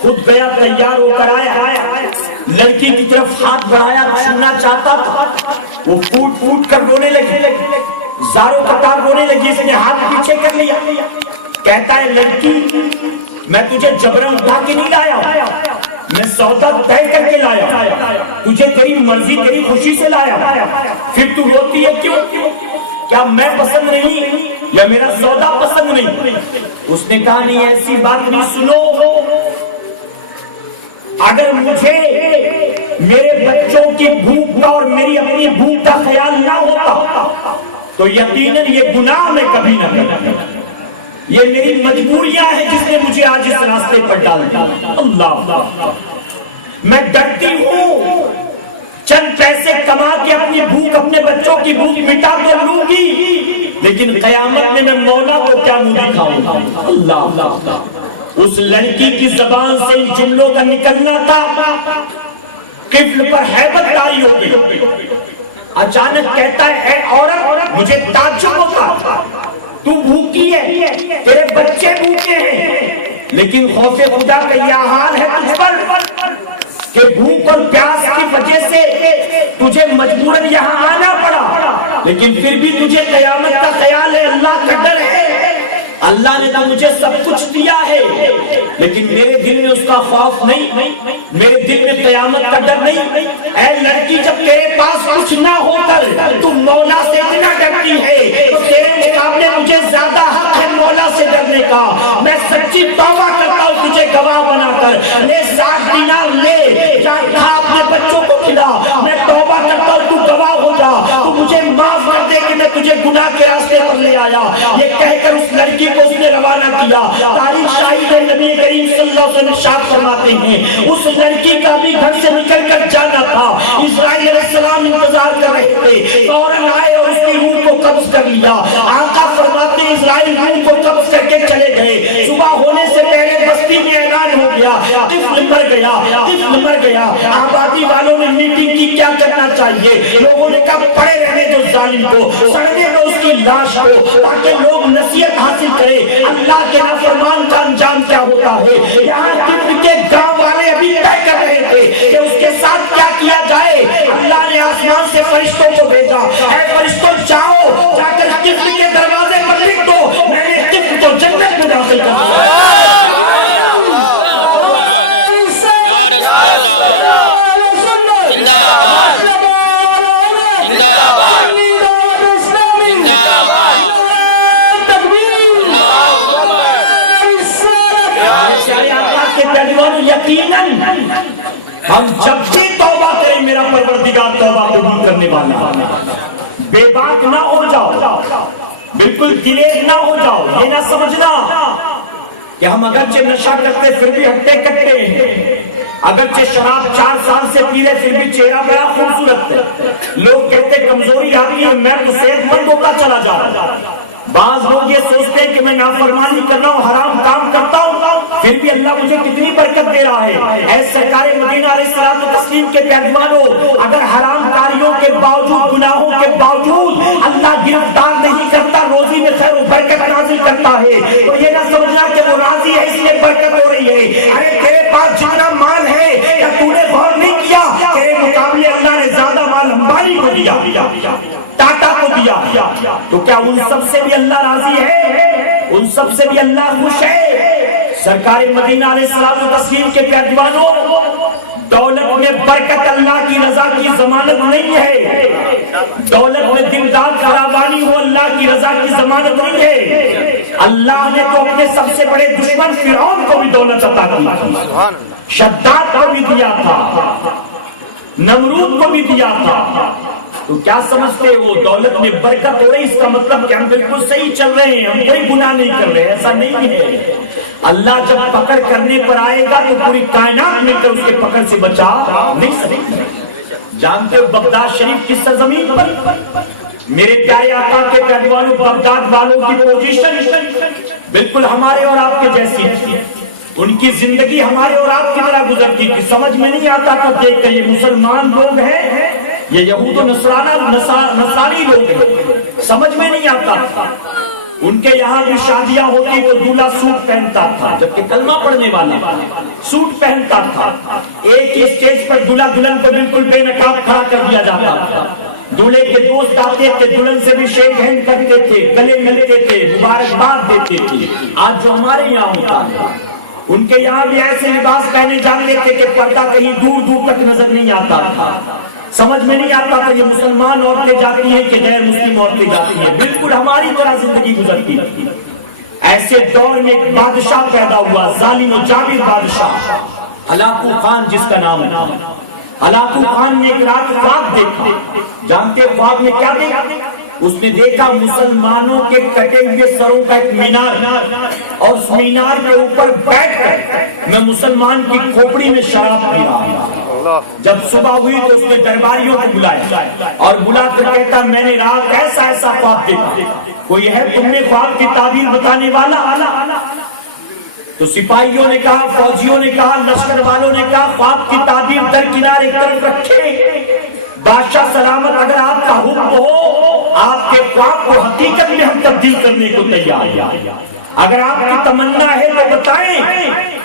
خود گیا تیار ہو کر آیا، لڑکی کی طرف ہاتھ بڑھایا، چھونا چاہتا تھا، وہ پھوٹ کر رونے لگی، زاروں قطار رونے لگی، اس نے ہاتھ پیچھے کر لیا، کہتا ہے لڑکی میں تجھے جبرن اٹھا کے نہیں لایا، میں سودا طے کر کے لایا، تجھے تیری مرضی تیری خوشی سے لایا، پھر تو روتی ہے کیوں؟ کیا میں پسند نہیں یا میرا سودا پسند نہیں؟ اس نے کہا نہیں ایسی بات نہیں، سنو، اگر مجھے میرے بچوں کی بھوک کا اور میری اپنی بھوک کا خیال نہ ہوتا تو یقیناً یہ گناہ میں کبھی نہ کرتا، یہ میری مجبوریاں ہیں جس نے مجھے آج اس راستے پر ڈال دیا۔ اللہ، میں ڈرتی ہوں چند پیسے کما کے اپنی بھوک اپنے بچوں کی بھوک مٹا تو لوں گی، لیکن قیامت میں مولا کو کیا منہ دکھاؤں گا۔ اللہ، اس لڑکی کی زبان سے ان جملوں کا نکلنا تھا، قفل پر ہیبت تاری ہو گئی۔ اچانک کہتا ہے اے عورت، مجھے تعجب ہوتا، تو بھوکی ہے، تیرے بچے بھوکے ہیں، لیکن خوف خدا کا یہ حال ہے تجھ پر کہ بھوک اور پیاس کی وجہ سے تجھے مجبوراً یہاں آنا پڑا، لیکن پھر بھی تجھے قیامت کا خیال ہے، اللہ کا ڈر ہے۔ اللہ نے تو مجھے سب کچھ دیا ہے لیکن میرے دل میں اس کا خوف نہیں، میرے دل میں قیامت کا ڈر نہیں۔ اے لڑکی، جب تیرے پاس کچھ نہ ہو کر تو مولا سے اتنا ڈرتی ہے تو تیرے مقابلے مجھے زیادہ حق ہے مولا سے ڈرنے کا۔ میں سچی توبہ کرتا ہوں تجھے گواہ بنا کر، لے 60 دینار لے، جا کھا اپنے بچوں کو کھلا، میں توبہ کرتا ہوں تو گواہ ہو جا، تو مجھے معاف کر دے کہ میں تجھے گناہ کے راستے پر لے آیا۔ یہ کہہ کر اس لڑکی کو اس نے روانہ کیا۔ تاریخ شاہد ہے، نبی کریم صلی اللہ علیہ وسلم ارشاد فرماتے ہیں اس لڑکی کا بھی گھر سے نکل کر جانا تھا، اسرائیل علیہ السلام انتظار کر رہے تھے، فوراً آئے اور اس کی روح کو قبض کر لیا۔ آقا فرماتے ہیں اسرائیل روح کو قبض کر کے چلے گئے، صبح ہونے سے پہلے بستی میں اعلان ہو گیا طفل مر گیا، طفل مر گیا۔ آبادی والوں نے میٹنگ کی کیا کرنا چاہیے، لوگوں نے کہا پڑے رہنے دو ظالم کو، سڑنے دو اس کی لاش کو، تاکہ لوگ نصیحت حاصل کرے اللہ کے نافرمان کا انجام کیا ہوتا ہے۔ یہاں طفل کے گاؤں والے ابھی طے کر رہے تھے کہ اس کے ساتھ کیا کیا جائے۔ اللہ نے آسمان سے فرشتوں کو بھیجا، اے فرشتوں جاؤ، جا کر طفل کے دروازے پر لکھ دو میں نے طفل کو جنت میں داخل کر دیا۔ یقیناً ہم جب بھی توبہ کریں میرا پروردگار توبہ قبول کرنے والا۔ بے باک نہ ہو جاؤ، بالکل دلیل نہ ہو جاؤ، یہ نہ سمجھنا کہ ہم اگرچہ نشہ کرتے پھر بھی ہٹتے کٹتے ہیں، اگرچہ شراب 4 سال سے پی رہے پھر بھی چہرہ بڑا خوبصورت ہے، لوگ کہتے کمزوری آتی ہے میں تو صحت مند ہوتا چلا جا رہا ہوں۔ بعض لوگ یہ سوچتے ہیں کہ میں نافرمانی کر رہا ہوں، حرام کام کرتا ہوں، پھر بھی اللہ مجھے کتنی برکت دے رہا ہے۔ اے سرکار مدینہ علیہ السلام و تسلیم کے پیغمبروں، اگر حرام کاریوں کے باوجود، گناہوں کے باوجود اللہ گرفتار نہیں کرتا، روزی میں خیر و برکت نازل کرتا ہے، تو یہ نہ سمجھنا کہ وہ راضی ہے اس لیے برکت ہو رہی ہے۔ ارے تیرے پاس جتنا مال ہے کیا تو نے غور نہیں کیا تیرے مقابلے اللہ نے زیادہ مال امبانی کو دیا، ٹاٹا کو دیا، تو کیا ان سب سے بھی اللہ راضی ہے؟ ان سب سے بھی اللہ خوش ہے؟ سرکار مدینہ علیہ السلام و تسلیم کے پیغمبروں، دولت میں برکت اللہ کی رضا کی ضمانت نہیں ہے، دولت میں دلدار فراوانی ہو اللہ کی رضا کی ضمانت نہیں ہے۔ اللہ نے تو اپنے سب سے بڑے دشمن فرعون کو بھی دولت عطا کی، شداد کو بھی دیا تھا، نمرود کو بھی دیا تھا، تو کیا سمجھتے وہ دولت میں برکت ہو رہی اس کا مطلب کہ ہم بالکل صحیح چل رہے ہیں، ہم کوئی گناہ نہیں کر رہے، ایسا نہیں ہے۔ اللہ جب پکڑ کرنے پر آئے گا تو پوری کائنات مل کر اس کے پکڑ سے بچا نہیں سکتے۔ جانتے ہو بغداد شریف کی سرزمین پر میرے پیارے آقا کے پیغمبروں، بغداد والوں کی پوزیشن بالکل ہمارے اور آپ کے جیسی تھی، ان کی زندگی ہمارے اور آپ کی طرح گزرتی تھی، سمجھ میں نہیں آتا تھا دیکھ کر یہ مسلمان لوگ ہیں، یہ یہود و نصرانی لوگ ہیں، سمجھ میں نہیں آتا تھا۔ ان کے یہاں بھی شادیاں ہوتی تو دولہا سوٹ پہنتا تھا، جبکہ کلمہ پڑھنے والا سوٹ پہنتا تھا، ایک ہی اسٹیج پر دولہا دلہن کو بالکل بے نقاب کھڑا کر دیا جاتا تھا، دولہے کے دوست آتے تھے دلہن سے بھی شیک ہینڈ کرتے تھے، گلے ملتے تھے، مبارکباد دیتے تھے۔ آج جو ہمارے یہاں ہوتا ہے ان کے یہاں بھی ایسے لباس پہنے جاتے تھے کہ پردہ کہیں دور دور تک نظر نہیں آتا تھا، سمجھ میں نہیں آتا تھا یہ مسلمان عورتیں جاتی ہیں کہ غیر مسلم عورتیں جاتی ہیں، بالکل ہماری طرح زندگی گزرتی تھی۔ ایسے دور میں ایک بادشاہ پیدا ہوا، ظالم و جابر بادشاہ، ہلاکو خان جس کا نام تھا۔ ہلاکو خان نے ایک رات خواب دیکھا، جانتے خواب میں کیا دیکھا؟ اس نے دیکھا مسلمانوں کے کٹے ہوئے سروں کا ایک مینار، اور اس مینار کے اوپر بیٹھ کر میں مسلمان کی کھوپڑی میں شراب پی رہا ہوں۔ جب صبح ہوئی تو اس نے درباریوں کو بلایا اور بلا کر کہتا میں نے رات ایسا ایسا خواب دیکھا، کوئی ہے تم نے خواب کی تعبیر بتانے والا؟ تو سپاہیوں نے کہا، فوجیوں نے کہا، لشکر والوں نے کہا خواب کی تعبیر درکنار ایک طرف رکھے، بادشاہ سلامت اگر آپ کا حکم ہو آپ کے خواب کو حقیقت میں ہم تبدیل کرنے کو تیار ہیں۔ اگر آپ کی تمنا ہے تو بتائیں،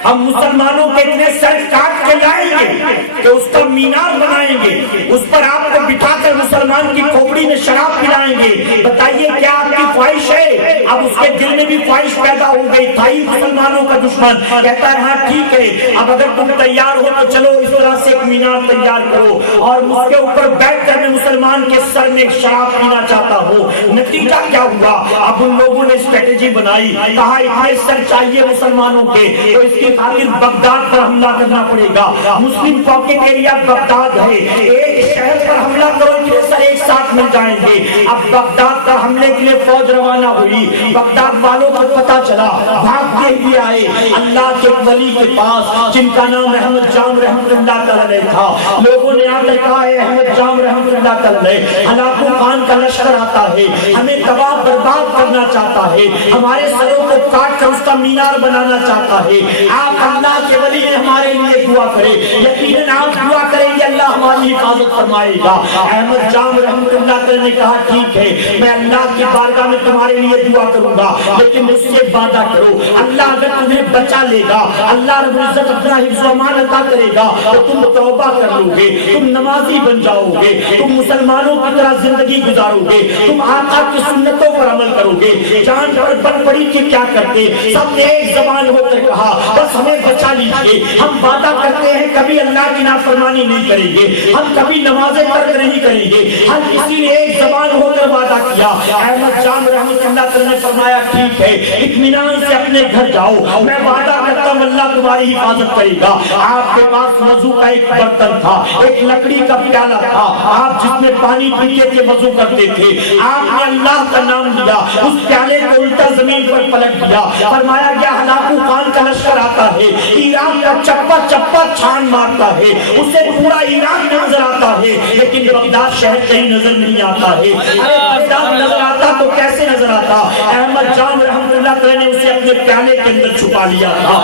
ہم مسلمانوں کے اتنے سر کاٹ کے لائیں گے کہ اس کا مینار بنائیں گے، اس پر آپ کو بٹھا کر مسلمان کی کھوپڑی میں شراب پلائیں گے۔ بتائیے کیا آپ کی خواہش ہے؟ اب اس کے دل میں بھی خواہش پیدا ہو گئی، تھا ہی مسلمانوں کا دشمن، کہتا ہے ہاں ٹھیک ہے، اب اگر تم تیار ہو تو چلو اس طرح سے ایک مینار تیار کرو اور اس کے اوپر بیٹھ کر میں مسلمان کے سر میں شراب پینا چاہتا ہوں۔ نتیجہ کیا ہوا؟ اب ان لوگوں نے اسٹریٹجی بنائی، کہا اتنے سر چاہیے مسلمانوں کے تو اس کی خاطر بغداد پر حملہ کرنا پڑے گا، مسلم پاکٹ ایریا بغداد ہے، ایک شہر پر حملہ کرو اتنے سر ایک ساتھ مل جائیں گے۔ اب بغداد پر حملے کے لیے فوج روانہ ہوئی، بغداد والوں کو پتا چلا، بھاگتے ہوئے آئے اللہ کے ولی کے پاس جن کا نام احمد جام رحمۃ اللہ تعالی تھا۔ لوگوں نے آ کر کہا ہے احمد جام رحمۃ اللہ تعالی، ہلاکو خان کا لشکر آتا ہے، ہمیں تباہ برباد کرنا چاہتا ہے، ہمارے سروں کو کاٹ کر اس کا مینار بنانا چاہتا ہے، آپ اللہ کے ولی نے ہمارے لیے دعا کرے، یقیناً آپ دعا کریں گے اللہ ہماری حفاظت فرمائے گا۔ احمد جام رحمۃ اللہ تعالی نے کہا ٹھیک ہے، میں اللہ کی بارگاہ میں تمہارے لیے دعا کروں گا، لیکن مجھ سے وعدہ کرو اللہ اگر تمہیں بچا لے گا، اللہ رب العزت اپنا حفظ و امان عطا کرے گا تو تم توبہ کر لو گے، تم نمازی بن جاؤ گے، تم مسلمانوں کی طرح زندگی گزارو گے، تم آقا کی سنتوں پر عمل کرو گے۔ جان پر بن پڑی کہ کیا کرتے، سب نے ایک زبان ہو کر کہا بس ہمیں بچا لیجیے، ہم وعدہ کرتے ہیں کبھی اللہ کی نافرمانی نہیں کریں گے، ہم کبھی نمازیں ترک نہیں کریں گے۔ ہر کسی نے ایک زبان ہو کر وعدہ کیا۔ احمد جام رحمۃ اللہ تعالی نے فرمایا ٹھیک ہے، اطمینان سے اپنے گھر جاؤ، میں وعدہ کرتا ہوں اللہ تمہاری حفاظت کرے گا۔ آپ کے پاس وضو کا ایک برتن تھا، ایک لکڑی کا پیالہ تھا، آپ جس میں پانی پیتے تھے وضو کرتے تھے، آپ نے اللہ کا نام لیا، اس پیالے کو الٹا زمین پر پلٹ دیا، فرمایا گیا ہلاکو خان کا لشکر آتا ہے، ایران کا چپا چپا چھان مارتا ہے، اسے پورا ایران نظر آتا ہے لیکن بغداد شہر کہیں نظر نہیں آتا ہے۔ ارے بغداد نظر آتا تو کیسے نظر آتا؟ احمد جام رحمۃ اللہ تعالی نے اسے اپنے پیالے کے اندر چھپا لیا تھا،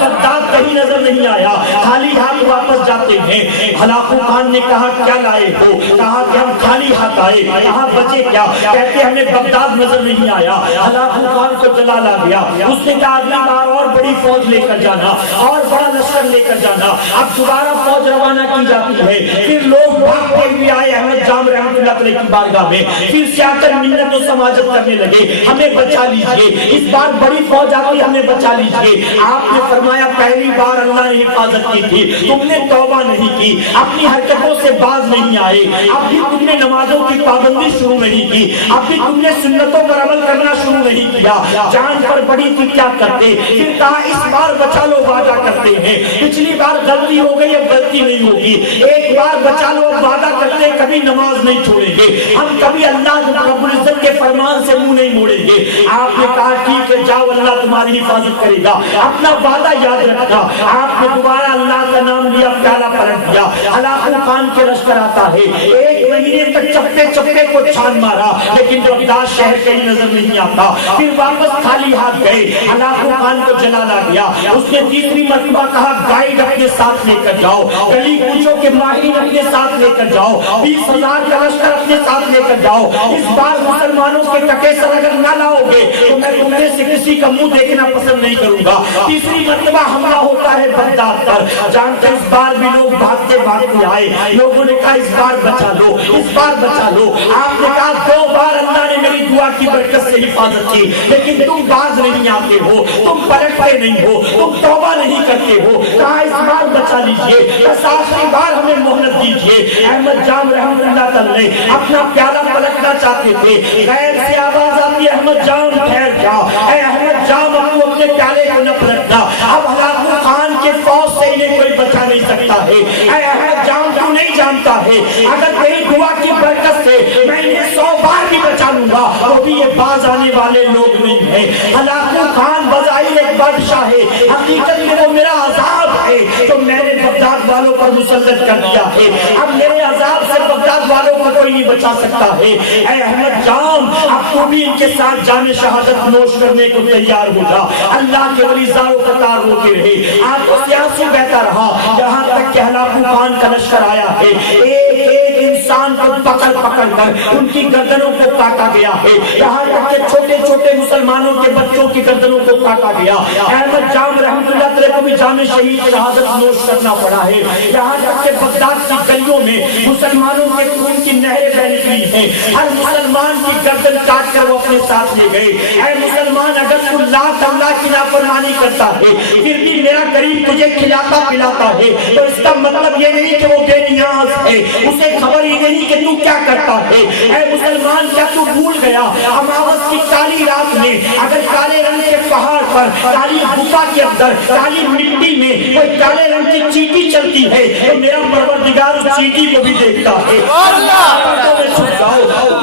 بغداد کہیں نظر نہیں آیا، خالی ہاتھ واپس جاتے ہیں۔ ہلاکو خان نے کہا کیا لائے ہو؟ کہا کہ ہم خالی ہاتھ آئے۔ کہا بچے کیا؟ کہتے ہمیں بغداد نظر نہیں آیا۔ ہلاکو خان کو جلال آ گیا، اس نے کہا اگلی بار اور بڑی فوج لے کر جانا اور بڑا لشکر لے کر جانا۔ اب دوبارہ فوج روانہ کی جاتی ہے، پھر لوگ بھاگتے ہوئے آئے احمد جام رحمۃ اللہ تعالی کی بارگاہ میں، پھر سے آ کر منت و سماجت کرنے لگے ہمیں بچا لیجئے، اس بار بڑی فوج آتی ہمیں بچا لیجئے۔ آپ نے فرمایا پہلی بار اللہ نے حفاظت کی تھی، تم نے توبہ نہیں کی، اپنی حرکتوں سے باز نہیں آئے، اب بھی تم نے نمازوں کی پابندی شروع نہیں کی، اب بھی تم نے سنتوں پر عمل کرنا شروع نہیں کیا، جان پر بڑی تھی کیا کرتے؟ پھر کہا اس بار بچا لو، وعدہ کرتے ہیں پچھلی بار غلطی ہو گئی اب غلطی نہیں ہوگی، ایک بار بچا لو، اب وعدہ کرتے ہیں کبھی نماز نہیں چھوڑیں گے، ہم کبھی اللہ رب العزت کے فرمان سے منہ نہیں موڑیں گے۔ آپ نے کہا ٹھیک ہے جاؤ اللہ تمہاری حفاظت کرے گا، اپنا وعدہ یاد رکھنا۔ آپ نے دوبارہ اللہ کا نام لیا، پیالہ پلٹ دیا، ہلاکو خان کے لشکر آتا ہے، ایک مہینے تک چپے چپے کو چھان مارا لیکن بغداد شہر کہیں نظر نہیں آتا، پھر واپس خالی ہاتھ گئے۔ ہلاکو خان کو جلال آ گیا، اس نے تیسری مرتبہ کہا گائیڈ اپنے ساتھ لے کر جاؤ، گلی کوچوں کے ماہرین اپنے ساتھ لے کر جاؤ، 20,000 کا لشکر اپنے ساتھ لے کر جاؤ، اس بار مسلمانوں کے ٹکے سر اگر نہ لاؤ گے تو میں تم میں سے کسی کا منہ دیکھنا پسند نہیں کروں گا۔ تیسری مرتبہ حملہ ہوتا ہے بغداد پر، جانتے اس بار بھی لوگ بھاگتے بھاگتے آئے، لوگوں نے کہا اس بار بچا لو، اس بار بچا لو۔ آپ نے کہا 2 بار اللہ نے میری دعا کی برکت سے حفاظت کی لیکن تم باز نہیں آتے ہو، تم پلٹتے نہیں ہو، تم توبہ نہیں کرتے ہو، کہا اس بار بچا لیجئے، بس آخری بار ہمیں مہلت دیجئے۔ احمد جام رحمۃ اللہ تعالی اپنا پیالہ پلٹنا چاہتے تھے، غیر سے آواز آتی احمد جام ٹھہر جا، اے احمد جام اب تو اپنے پیالے کو نہ پلٹنا، اب ہلاکو خان کے فوج سے انہیں کوئی بچا نہیں سکتا ہے۔ اے احمد جام تو نہیں جانتا ہے اگر تیری دعا کی برکت سے میں انہیں 100 بار بھی بچا لوں گا تو بھی یہ باز آنے والے لوگ نہیں ہیں۔ ہلاکو خان بظاہر ایک بادشاہ ہے، حقیقت میں وہ میرا عذاب ہے جو میں نے بغداد والوں پر مسلط کر دیا ہے، اب میرے عذاب سے بغداد والوں کو کوئی نہیں بچا سکتا ہے۔ اے احمد جام اب تو بھی ان کے ساتھ جام شہادت نوش کرنے کو تیار ہو جا۔ اللہ کے ولی زارو قطار ہوتے رہے، آنکھوں سے آنسو بہتا رہا یہاں تک کہ ہلاکو خان کا لشکر آیا ہے، ایک ایک انسان کو پکڑ پکڑ کر ان کی گردنوں کو کاٹا گیا ہے، یہاں تک کہ چھوٹے چھوٹے مسلمانوں کے بچوں کی گردنوں کو کاٹا گیا. احمد جام رحمۃ اللہ علیہ کو بھی جام شہید شہادت نوش کرنا پڑا ہے. یہاں تک کہ بغداد کی گلیوں میں مسلمانوں کے خون کی نہریں بہ نکلی ہیں. ہر مسلمان کی گردن کاٹ کر وہ اپنے ساتھ لے گئے. اے مسلمان اگر تو لاکھ اللہ کی نافرمانی کرتا ہے پھر بھی میرا کریم تجھے کھلاتا پلاتا ہے تو اس کا مطلب یہ نہیں کہ وہ بے نیاز ہے, اسے خبر ہی نہیں کہ تو کیا کرتا ہے. اے مسلمان کیا تو بھول گیا اماوس کی کالی رات میں اگر کالے رنگ کے پہاڑ پر کالی غفا کے اندر کالی مٹی میں کوئی کالے رنگ کی چیٹی چلتی ہے تو میرا پروردگار اس چیٹی کو بھی دیکھتا ہے.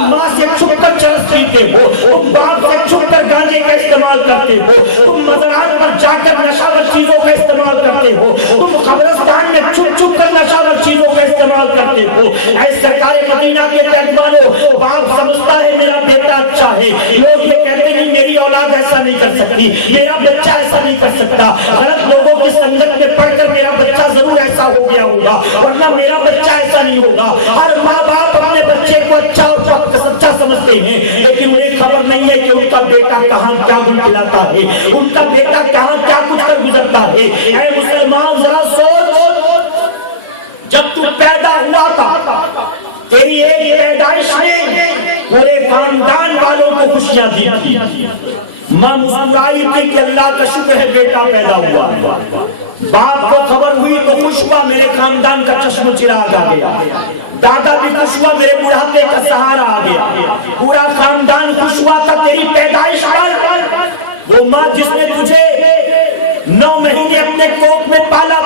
ماں سے چھپ کر چرس پیتے ہو, تم باپ سے چھپ کر گانجے کا استعمال کرتے ہو, تم مزارات پر جا کر نشاور چیزوں کا استعمال کرتے ہو, تم قبرستان میں چھپ چھپ کر نشاور چیزوں کا استعمال کرتے ہو. اے سرکار مدینہ کے ترجمانوں, باپ سمجھتا ہے میرا بیٹا اچھا ہے, لوگ یہ کہتے ہیں میری اولاد ایسا نہیں کر سکتی, میرا بچہ ایسا نہیں کر سکتا. غلط لوگوں کی سنگت میں پڑھ کر میرا بچہ ضرور ایسا ہو گیا ہوگا ورنہ میرا بچہ ایسا نہیں ہوگا. ہر ماں باپ اپنے بچے کو اچھا اور سچا سمجھتے ہیں لیکن انہیں خبر نہیں ہے کہ ان کا بیٹا کہاں کیا گل کھلاتا ہے, ان کا بیٹا کہاں کیا کچھ کر گزرتا ہے. اے مسلمان ذرا سوچ, جب تو پیدا ہوا تھا تیری ایک پیدائش نے پورے خاندان والوں کو خوشیاں دی تھی. ماں مسکرائی تھی کہ اللہ کا شکر ہے بیٹا پیدا ہوا. باپ کو خبر ہوئی تو خوش ہوا میرے خاندان کا چشم چراغ آ گیا. دادا بھی خوش ہوا میرے بڑھاپے کا سہارا آ گیا. پورا خاندان خوش ہوا تھا تیری پیدائش پر. وہ ماں جس نے تجھے 9 مہینے اپنے کوکھ میں پالا,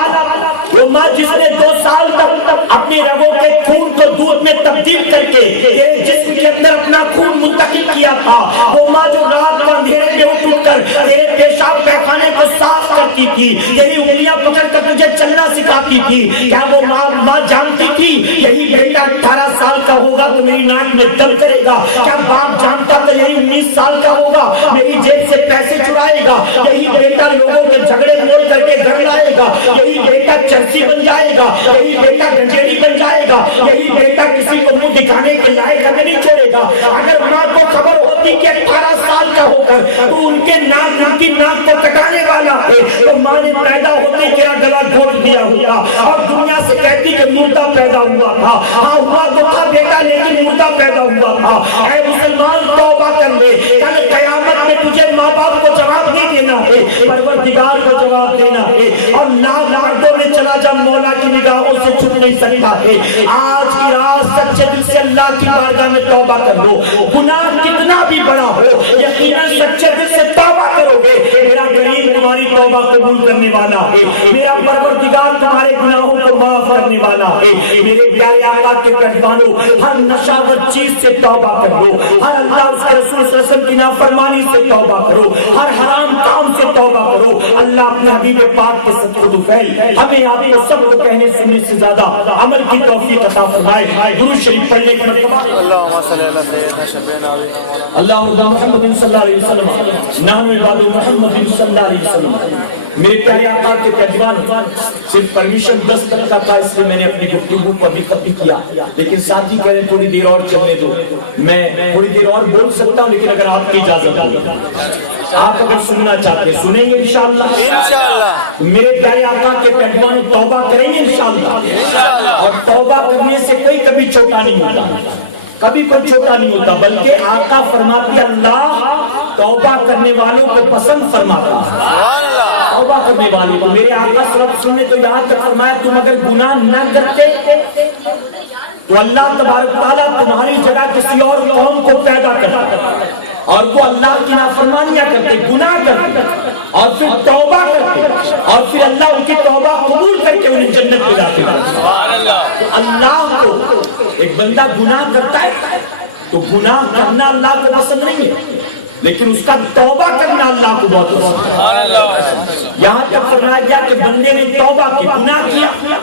وہ ماں جس نے 2 سال تک اپنی رگوں کے خون کو دودھ میں تبدیل کر کے تیرے جسم کے اندر اپنا خون منتقل کیا تھا, وہ ماں جو رات کو اندھیرے میں اٹھ کر تیرے پیشاب پیخانے کو صاف کرتی تھی, تیری انگلیاں پکڑ کر تجھے چلنا سکھاتی تھی, کیا وہ ماں جانتی تھی یہی بیٹا 18 سال کا ہوگا تو میری ناک میں دم کرے گا؟ کیا باپ جانتا تھا یہی 19 سال کا ہوگا میری جیب سے پیسے چرائے گا, یہی بیٹا لوگوں کے جھگڑے موڑ کر کے گھر لائے گا, یہی بیٹا چرسی بن جائے گا, یہی بیٹا گنجیڑی بن جائے گا, یہی بیٹا کسی کو منہ دکھانے کے لائق نہیں چھوڑے گا؟ اگر ماں کو خبر ہوتی کہ 18 سال کا ہو کر تو ان کی ناک کو کٹانے والا ہے تو ماں نے پیدا ہوتے تیرا گلا گھونٹ دیا ہوتا اور دنیا سے کہتی کہ مردہ پیدا ہوا تھا. ہاں ہوا تو تھا بیٹا لیکن مردہ پیدا ہوا تھا. اے مسلمان توبہ کر لے, کل قیامت میں تجھے ماں باپ کو جواب نہیں دینا ہے, پروردگار کو جواب دینا ہے. اور لاکھ مردوں میں چلا جا مولا کی نگاہوں سے چھپ نہیں سکتا ہے. آج کی رات سچے دل سے اللہ کی بارگاہ میں توبہ کر لو, گناہ کتنا بھی بڑا ہو یقیناً سچے دل سے توبہ کرو گے میرا کریم تمہاری توبہ قبول کرنے والا ہے, میرا پروردگار تمہارے گناہوں کو معاف کرنے والا ہے. میرے پیارے آقا کے پہلوانوں, ہر نشاور چیز سے توبہ کر لو, ہر اللہ اس کے رسول صلی اللہ علیہ وسلم کی نافرمانی سے توبہ کرو, ہر حرام کام سے توبہ کرو. اللہ اپنے حبیب پاک کے صدقے دوفیل ہمیں آپ کو سب کو کہنے سننے سے زیادہ عمل کی توفیق عطا فرمائے. درود شریف پڑھنے کے مرتبہ اللہم صلی اللہ علیہ وسلم, اللہم محمد صلی اللہ علیہ وسلم, نام عباد محمد صلی اللہ علیہ وسلم. میرے پیارے آقا کے پہلوان, صرف پرمیشن 10 تک کا تھا اس لیے میں نے اپنی گفتگو کو ابھی ختم کیا, لیکن ساتھی کہہ رہے تھوڑی دیر اور چلنے دو. میں تھوڑی دیر اور بول سکتا ہوں لیکن اگر آپ کی اجازت ہو, آپ اگر سننا چاہتے ہیں سنیں گے انشاءاللہ. میرے پیارے آقا کے پہلوان توبہ کریں گے انشاءاللہ, اور توبہ کرنے سے کوئی کبھی چھوٹا نہیں ہوتا, کبھی کوئی چھوٹا نہیں ہوتا, بلکہ آقا فرماتے اللہ توبہ کرنے والوں کو پسند فرماتا ہے. توبہ کرنے والے کو میرے آقا صلی اللہ علیہ وسلم نے تو یہاں تک فرمایا تم اگر گناہ نہ کرتے تو اللہ تبارک تعالیٰ تمہاری جگہ کسی اور قوم کو پیدا کرتا اور وہ اللہ کی نافرمانیاں کرتے, گناہ کرتے اور پھر توبہ کرتے اور پھر اللہ ان کی توبہ قبول کر کے انہیں جنت میں جاتے. تو اللہ کو ایک بندہ گناہ کرتا ہے تو گناہ کرنا اللہ کو پسند نہیں ہے, لیکن اس کا توبہ کرنا اللہ کو بہت پسند ہے. یہاں تک فرمایا گیا کہ بندے نے توبہ کی, گناہ کیا,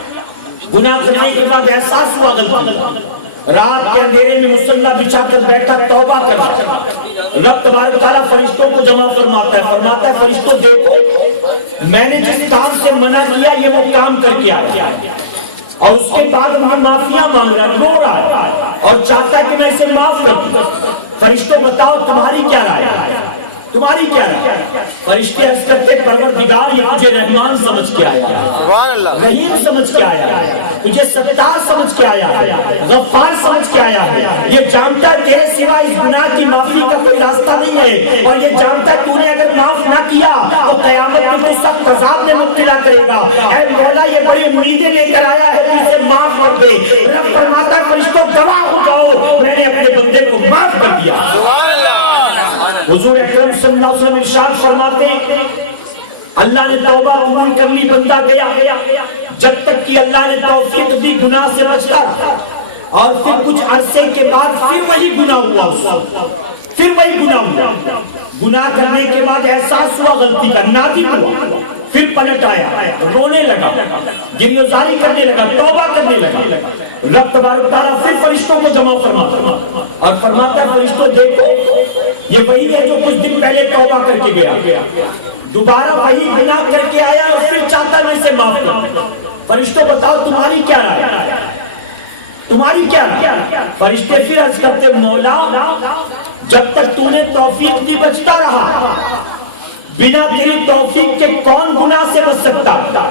گناہ کرنے کے بعد احساس ہوا غلطی, رات کے اندھیرے میں مصلی بچھا کر بیٹھا توبہ کرتا, رب تبارک تعالیٰ فرشتوں کو جمع فرماتا ہے فرشتوں دیکھو میں نے جس کام سے منع کیا یہ وہ کام کر کے آیا, اور اس کے بعد وہاں معافیاں مانگ رہا ہے, رو رہا ہے اور چاہتا ہے کہ میں اسے معاف کر دوں. فرشتوں بتاؤ تمہاری کیا رائے ہے، تمہاری کیا رائے ہے؟ فرشتے عرض کرتے پروردگار یہ مجھے رحمان سمجھ کے آیا ہے، رحیم سمجھ کے آیا ہے، تجھے ستار سمجھ کے آیا ہے، غفار سمجھ کے آیا ہے، یہ جانتا ہے تیرے سوا اس گناہ کی معافی کا کوئی راستہ نہیں ہے، اور یہ جانتا ہے تو نے اگر معاف نہ کیا تو قیامت میں تو سخت عذاب میں مبتلا کرے گا، اے مولا یہ بڑی امیدیں لے کر آیا ہے تو اسے معاف کر دے۔ رب فرماتا ہے فرشتوں گواہ ہو جاؤ میں نے اپنے بندے کو معاف کر دیا۔ حضور اکرم صلی اللہ علیہ وسلم ارشاد فرماتے ہیں اللہ نے توبہ قبول کر لی، بندہ گیا جب تک کہ اللہ نے توفیق دی گناہ سے بچتا رہا، اور پھر کچھ عرصے کے بعد پھر وہی گناہ ہوا، پھر وہی گناہ ہوا، گناہ کرنے کے بعد احساس ہوا غلطی کا، نادم ہوا، پھر پلٹ آیا، رونے لگا، گریزاری کرنے لگا، توبہ کرنے لگا، رب تبارک و تعالیٰ پھر فرشتوں کو جمع فرماتا اور فرماتا ہے فرشتوں دیکھو یہ وہی ہے جو کچھ دن پہلے توبہ کر کے گیا، دوبارہ وہی گناہ کر کے آیا اور پھر چاہتا میں اسے معاف کر۔ فرشتوں بتاؤ تمہاری کیا رائے ہے، تمہاری کیا رائے؟ فرشتے پھر عرض کرتے مولا جب تک تو نے توفیق دی بچتا رہا، بنا تیری توفیق کے کون گناہ سے بچ سکتا؟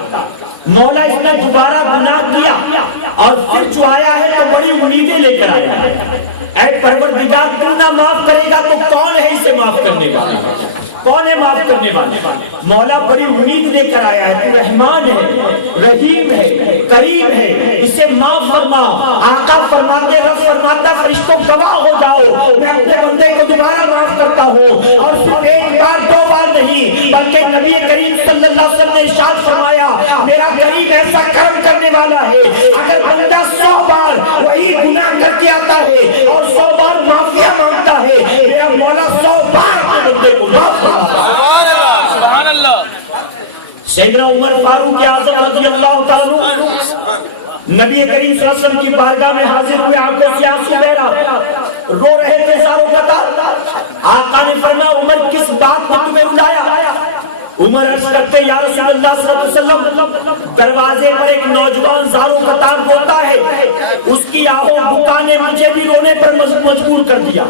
مولا اس نے دوبارہ گناہ کیا اور پھر جو آیا ہے تو بڑی امیدیں لے کر آیا ہے، اے پروردگار تو نہ معاف کرے گا تو کون ہے اسے معاف کرنے والا، کون ہے معاف کرنے والا؟ مولا بڑی امید لے کر آیا ہے، تو رحمان ہے، رحیم ہے، کریم ہے، اسے معاف فرما۔ آقا فرماتے رب فرماتا فرشتوں گواہ ہو جاؤ میں اپنے بندے کو دوبارہ معاف کرتا ہوں، اور صرف ایک بار دو بار نہیں بلکہ نبی کریم صلی اللہ علیہ وسلم نے ارشاد فرمایا میرا کریم ایسا کرم کرنے والا ہے اگر بندہ 100 بار وہی گناہ کر کے آتا ہے اور 100 بار معافیا مانگتا ہے میرا مولا 100 بار اپنے بندے کو معاف کرتا ہے۔ سبحان اللہ۔ سیدنا عمر فاروق اعظم رضی اللہ تعالیٰ نبی کریم صلی اللہ علیہ وسلم کی بارگاہ میں حاضر ہوئے، آنکھوں سے آنسو بہ رہا، رو رہے تھے زاروں قطار۔ آقا نے فرمایا عمر کس بات نے تمہیں رلایا؟ عمر عرض کرتے یا رسول اللہ صلی اللہ علیہ وسلم دروازے پر ایک نوجوان زاروں قطار روتا ہے، اس کی آہو بکا نے مجھے بھی رونے پر مجبور کر دیا۔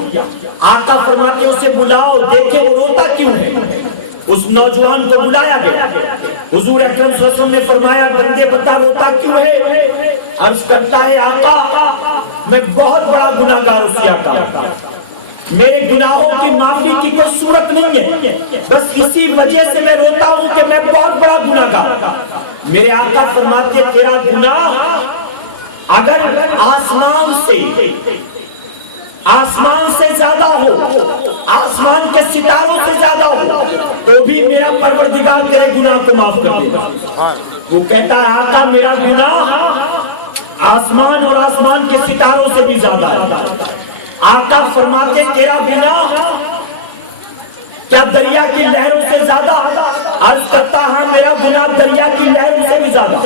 آقا فرماتے اسے بلاؤ دیکھیں وہ روتا کیوں ہے۔ اس نوجوان کو بلایا گیا، حضور اکرم صلی اللہ علیہ وسلم نے فرمایا بندے بتا روتا کیوں ہے؟ عرض کرتا ہے آقا میں بہت بڑا گناہگار ہوں، کیا کہا میرے گناہوں کی معافی کی کوئی صورت نہیں ہے، بس اسی وجہ سے میں روتا ہوں کہ میں بہت بڑا گناہگار۔ میرے آقا فرماتے تیرا گناہ اگر آسمان سے زیادہ ہو، آسمان کے ستاروں سے زیادہ ہو تو بھی میرا پروردگار تیرے گناہ کو معاف کر دے گا۔ وہ کہتا ہے آقا میرا گناہ آسمان اور آسمان کے ستاروں سے بھی زیادہ ہے۔ آقا فرماتے تیرا گناہ کیا دریا کی لہروں سے زیادہ؟ عرض کرتا ہاں میرا گناہ دریا کی لہروں سے بھی زیادہ۔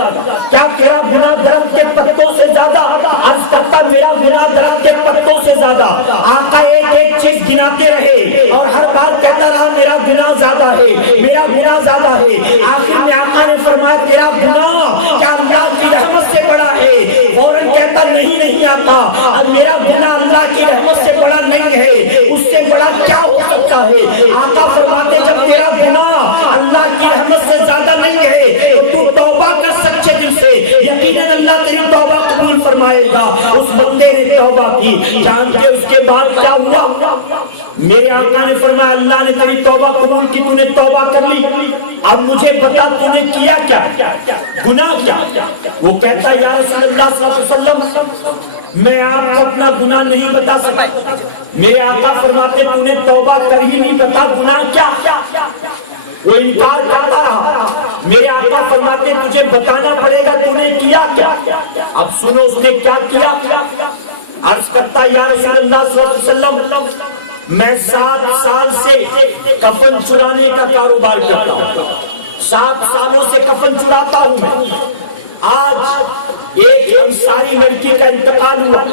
کیا تیرا گناہ درخت کے پتوں سے زیادہ؟ عرض کرتا میرا گناہ درخت کے پتوں سے زیادہ۔ آقا ایک ایک چیز گناتے رہے اور ہر بار کہتا رہا میرا گناہ زیادہ ہے، میرا گناہ زیادہ ہے۔ آخر میں آقا نے فرمایا تیرا گناہ کیا اللہ کی رحمت سے بڑا ہے؟ فوراً کہتا نہیں آقا اب میرا گناہ اللہ کی رحمت سے بڑا نہیں ہے، اس سے بڑا کیا ہو سکتا ہے؟ آقا فرماتے جب تیرا گناہ اللہ کی رحمت سے زیادہ نہیں ہے تو توبہ کر سچے دل سے، یقیناً اللہ تیری توبہ قبول فرمائے گا۔ اس بندے نے توبہ کی، جانتے اس کے بعد کیا ہوا؟ میرے آقا نے فرمایا اللہ نے تیری توبہ قبول کی، تو نے توبہ کر لی، اب مجھے بتا تو نے کیا کیا، گناہ کیا؟ وہ کہتا یا رسول اللہ صلی اللہ علیہ وسلم میں آپ کو اپنا گناہ نہیں بتا سکتا۔ میرے آقا فرماتے تو نے توبہ کر ہی نہیں، بتا گناہ کیا؟ وہ انکار کرتا رہا۔ میرے آقا فرماتے تجھے بتانا پڑے گا تو نے کیا کیا؟ اب سنو اس نے کیا کیا۔ عرض کرتا یا رسول اللہ صلی اللہ علیہ وسلم میں 7 سال سے کفن چرانے کا کاروبار کرتا ہوں، 7 سالوں سے کفن چراتا ہوں میں۔ آج ایک انصاری لڑکی کا انتقال ہوا،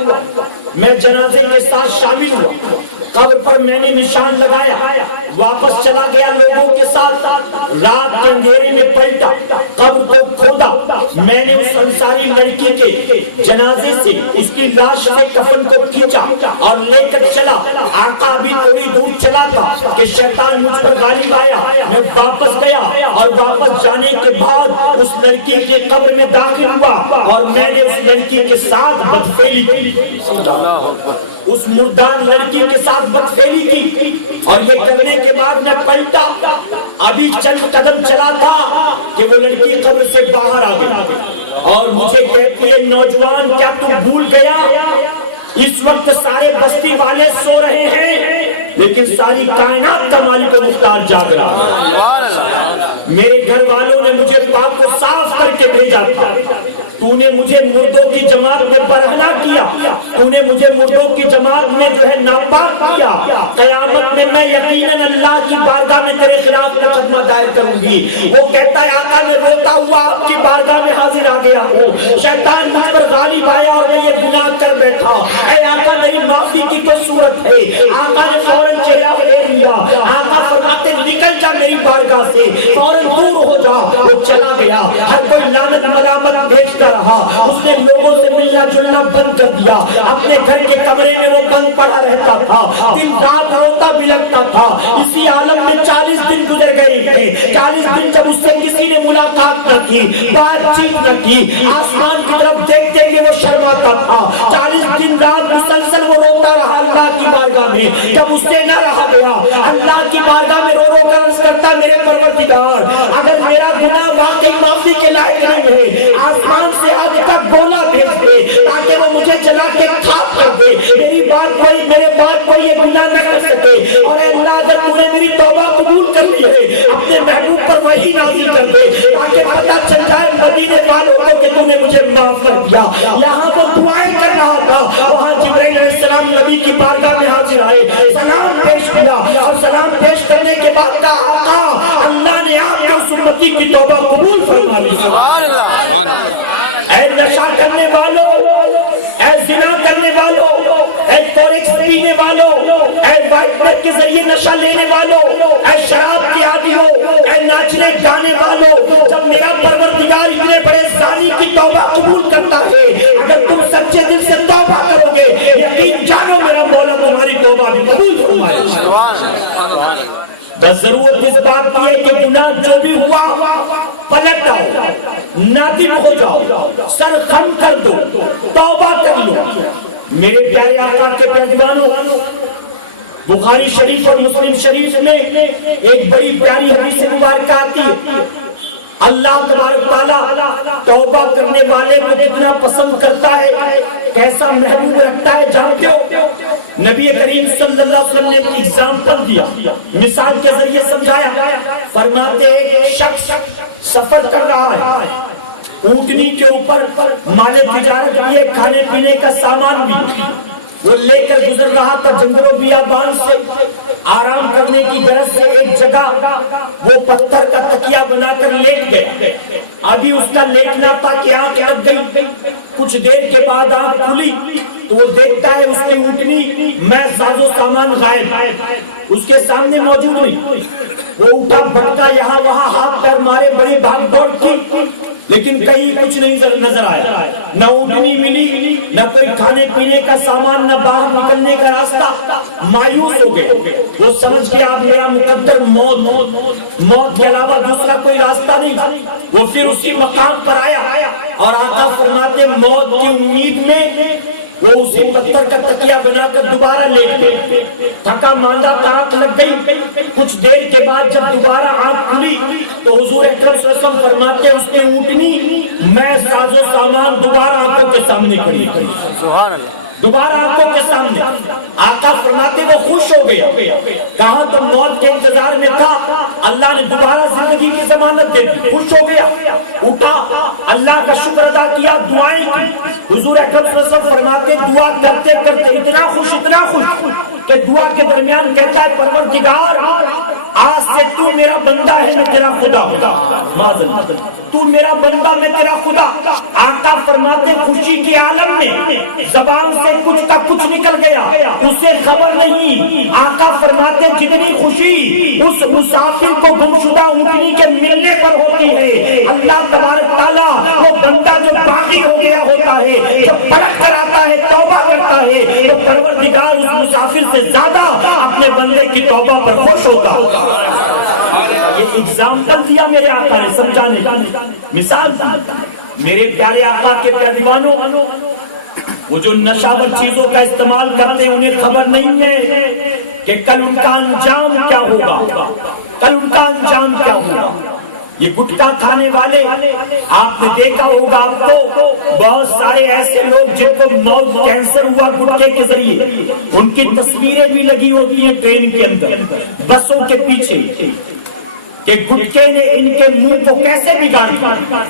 میں جنازے کے ساتھ شامل ہوا، قبر پر میں نے نشان لگایا، واپس چلا گیا لوگوں کے ساتھ، رات کے اندھیرے میں پلٹا، قبر کو کھودا، میں نے اس انصاری لڑکی کے جنازے سے اس کی لاش سے کفن کو کھینچا اور لے کر چلا۔ آقا بھی تھوڑی دور چلا تھا کہ شیطان مجھ پر غالب آیا، میں واپس گیا اور واپس جانے کے بعد اس لڑکی کے قبر میں داخل ہوا اور میں نے اس لڑکی کے ساتھ بدفعلی کی، اس مردار لڑکی کے ساتھ بدفعلی کی، اور یہ کرنے کے بعد میں پلٹا، ابھی چند قدم چلا تھا کہ وہ لڑکی قبر سے باہر آ گئی اور مجھے کہتی ہے نوجوان کیا تم بھول گیا اس وقت سارے بستی والے سو رہے ہیں لیکن ساری کائنات کا مالک و مختار جاگ رہا ہے۔ میرے گھر والوں نے مجھے پاک کو صاف کر کے بھیجا تھا، تو نے مجھے مردوں کی جماعت میں برہنہ کیا، تو نے مجھے مردوں کی جماعت میں جو ہے ناپاک کیا، قیامت میں میں یقیناً اللہ کی بارگاہ میں تیرے خلاف مقدمہ دائر کروں گی۔ وہ کہتا ہے آقا میں روتا ہوا آپ کی بارگاہ میں حاضر آ گیا ہوں، شیطان مجھ پر غالب آیا اور میں یہ گناہ کر بیٹھا، اے آقا میری معافی کی کوئی صورت ہے؟ آقا نے فوراً چہرہ پھیر لیا، آقا فرماتے نکل جا میری بارگاہ سے، فوراً دور ہو جا۔ وہ چلا گیا، ہر کوئی لعنت ملامت بھیجتا رہا، اس نے لوگوں سے ملنا جلنا بند کر دیا، اپنے گھر کے کمرے میں وہ بند پڑا رہتا تھا، دن رات روتا بلکتا تھا۔ اسی عالم میں 40 دن گزر گئے تھے، 40 دن جب اس سے کسی نے ملاقات نہ کی، بات چیت نہ کی، آسمان کی طرف دیکھتے کہ وہ شرماتا تھا، 40 دن رات مسلسل وہ روتا رہا اللہ کی بارگاہ میں۔ جب اس سے نہ رہا گیا، اللہ کی بارگاہ میں رو رو کر عرض کرتا میرے پروردگار اگر میرا گناہ واقعی معافی کے لائق نہیں ہے، آسمان سے آج تک گولا بھیج دے تاکہ وہ مجھے جلا کے خاک کر دے، میری بات کوئی میرے بات کوئی یہ گناہ نہ کر سکے، اور اے اللہ اگر تو نے میری توبہ قبول کر لی ہے اپنے محبوب پر وحی نازل کر دے تاکہ پتہ چل جائے مدینے والوں کو کہ تو نے مجھے معاف کر دیا۔ یہاں وہ دعائیں کر رہا تھا، وہاں جبرائیل علیہ السلام نبی کی بارگاہ میں حاضر آئے، سلام پیش کیا اور سلام پیش کرنے کے بعد کہا آقا اللہ نے آپ کے اس امتی کی توبہ قبول فرما لی۔ سبحان اللہ۔ اے نشہ کرنے والوں، اے زنا کرنے والوں، اے فوریکس پینے والوں، اے وائٹ کے ذریعے نشہ لینے والوں، اے شراب کے عادیوں، اے ناچنے گانے والوں، جب میرا پروردگار اتنے بڑے زانی کی توبہ قبول کرتا ہے، اگر تم سچے دل سے توبہ کرو گے یقین جانو میرا مولا تمہاری توبہ بھی قبول فرمائے گا۔ بس ضرورت اس بات کی ہے کہ گناہ جو بھی ہوا پلٹ آؤ، نادم ہو جاؤ، سر خم کر دو، توبہ کر لو۔ میرے پیارے آقا کے پیروانوں، بخاری شریف اور مسلم شریف میں ایک بڑی پیاری حدیث مبارکہ آتی ہے، اللہ تبارک تعالیٰ توبہ کرنے والے کو کتنا پسند کرتا ہے، کیسا محبوب رکھتا ہے جانتے ہو؟ نبی کریم صلی اللہ علیہ وسلم نے ایک ایگزامپل دیا، مثال کے ذریعے سمجھایا، فرماتے ایک شخص سفر کر رہا ہے، اونٹنی کے اوپر مال تجارت لیے کھانے پینے کا سامان بھی وہ لے کر گزر رہا تھا، جنگلوں بیابان سے آرام کرنے کی غرض سے ایک جگہ وہ پتھر کا تکیہ بنا کر لیٹ گئے۔ ابھی اس کا لیٹنا تھا کہ آنکھ لگ گئی، کچھ دیر کے بعد آنکھ کھلی تو وہ دیکھتا ہے اس کی اونٹنی میں ساز و سامان غائب، اس کے سامنے موجود نہیں۔ وہ اٹھا بھٹکا، یہاں وہاں ہاتھ پیر مارے، بڑی بھاگ دوڑ کی، لیکن کہیں کچھ نہیں نظر آیا، نہ اونٹنی ملی، نہ کوئی کھانے پینے کا سامان، نہ باہر نکلنے کا راستہ۔ مایوس ہو گئے، وہ سمجھ گیا اب میرا مقدر موت کے علاوہ دوسرا کوئی راستہ نہیں۔ وہ پھر اسی مقام پر آیا اور آقا فرماتے موت کی امید میں وہ اسی پتھر کا تکیہ بنا کر دوبارہ لیٹ گئے، تھکا ماندہ آنکھ لگ گئی۔ کچھ دیر کے بعد جب دوبارہ آنکھ کھلی تو حضور اکرم صلی اللہ علیہ وسلم فرماتے اس نے اونٹنی میں ساز و سامان دوبارہ آنکھوں کے سامنے کھڑی، سبحان اللہ، دوبارہ آنکھوں کے سامنے۔ آقا فرماتے وہ خوش ہو گیا، کہاں تو موت کے انتظار میں تھا، اللہ نے دوبارہ زندگی کی ضمانت دے دی، خوش ہو گیا، اٹھا اللہ کا شکر ادا کیا، دعائیں کی۔ حضور اکرم صلی اللہ علیہ وسلم فرماتے دعا کرتے کرتے اتنا خوش کہ دعا کے درمیان کہتا ہے پروردگار آج سے تو میرا بندہ ہے میں تیرا خدا معذرت تو میرا بندہ میں تیرا خدا. آقا فرماتے خوشی کے عالم میں زبان سے کچھ کا کچھ نکل گیا اسے خبر نہیں. آقا فرماتے جتنی خوشی اس مسافر کو گمشدہ اونٹنی کے ملنے پر ہوتی ہے اللہ تبارک تعالیٰ وہ بندہ جو باقی ہو گیا ہوتا ہے جو پلٹ کر آتا ہے توبہ کرتا ہے تو پروردگار اس مسافر سے زیادہ اپنے بندے کی توبہ پر خوش ہوتا. یہ ایگزامپل دیا میرے آقا نے سمجھانے کا, مثال دی. میرے پیارے آقا کے پیارے دیوانوں, وہ جو نشاور چیزوں کا استعمال کرتے ہیں انہیں خبر نہیں ہے کہ کل ان کا انجام کیا ہوگا, کل ان کا انجام کیا ہوگا. یہ گٹکا کھانے والے آپ نے دیکھا ہوگا, آپ کو بہت سارے ایسے لوگ جن کو موت کینسر ہوا گٹکے کے ذریعے, ان کی تصویریں بھی لگی ہوتی ہیں ٹرین کے اندر بسوں کے پیچھے کہ گٹکے نے ان کے منہ کو کیسے بگاڑ دیا.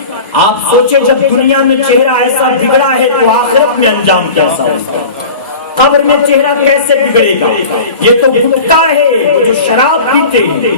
آپ سوچیں جب دنیا میں چہرہ ایسا بگڑا ہے تو آخرت میں انجام کیسا ہوگا, قبر میں چہرہ کیسے بگڑے گا. یہ تو گٹکا ہے وہ جو شراب پیتے ہیں,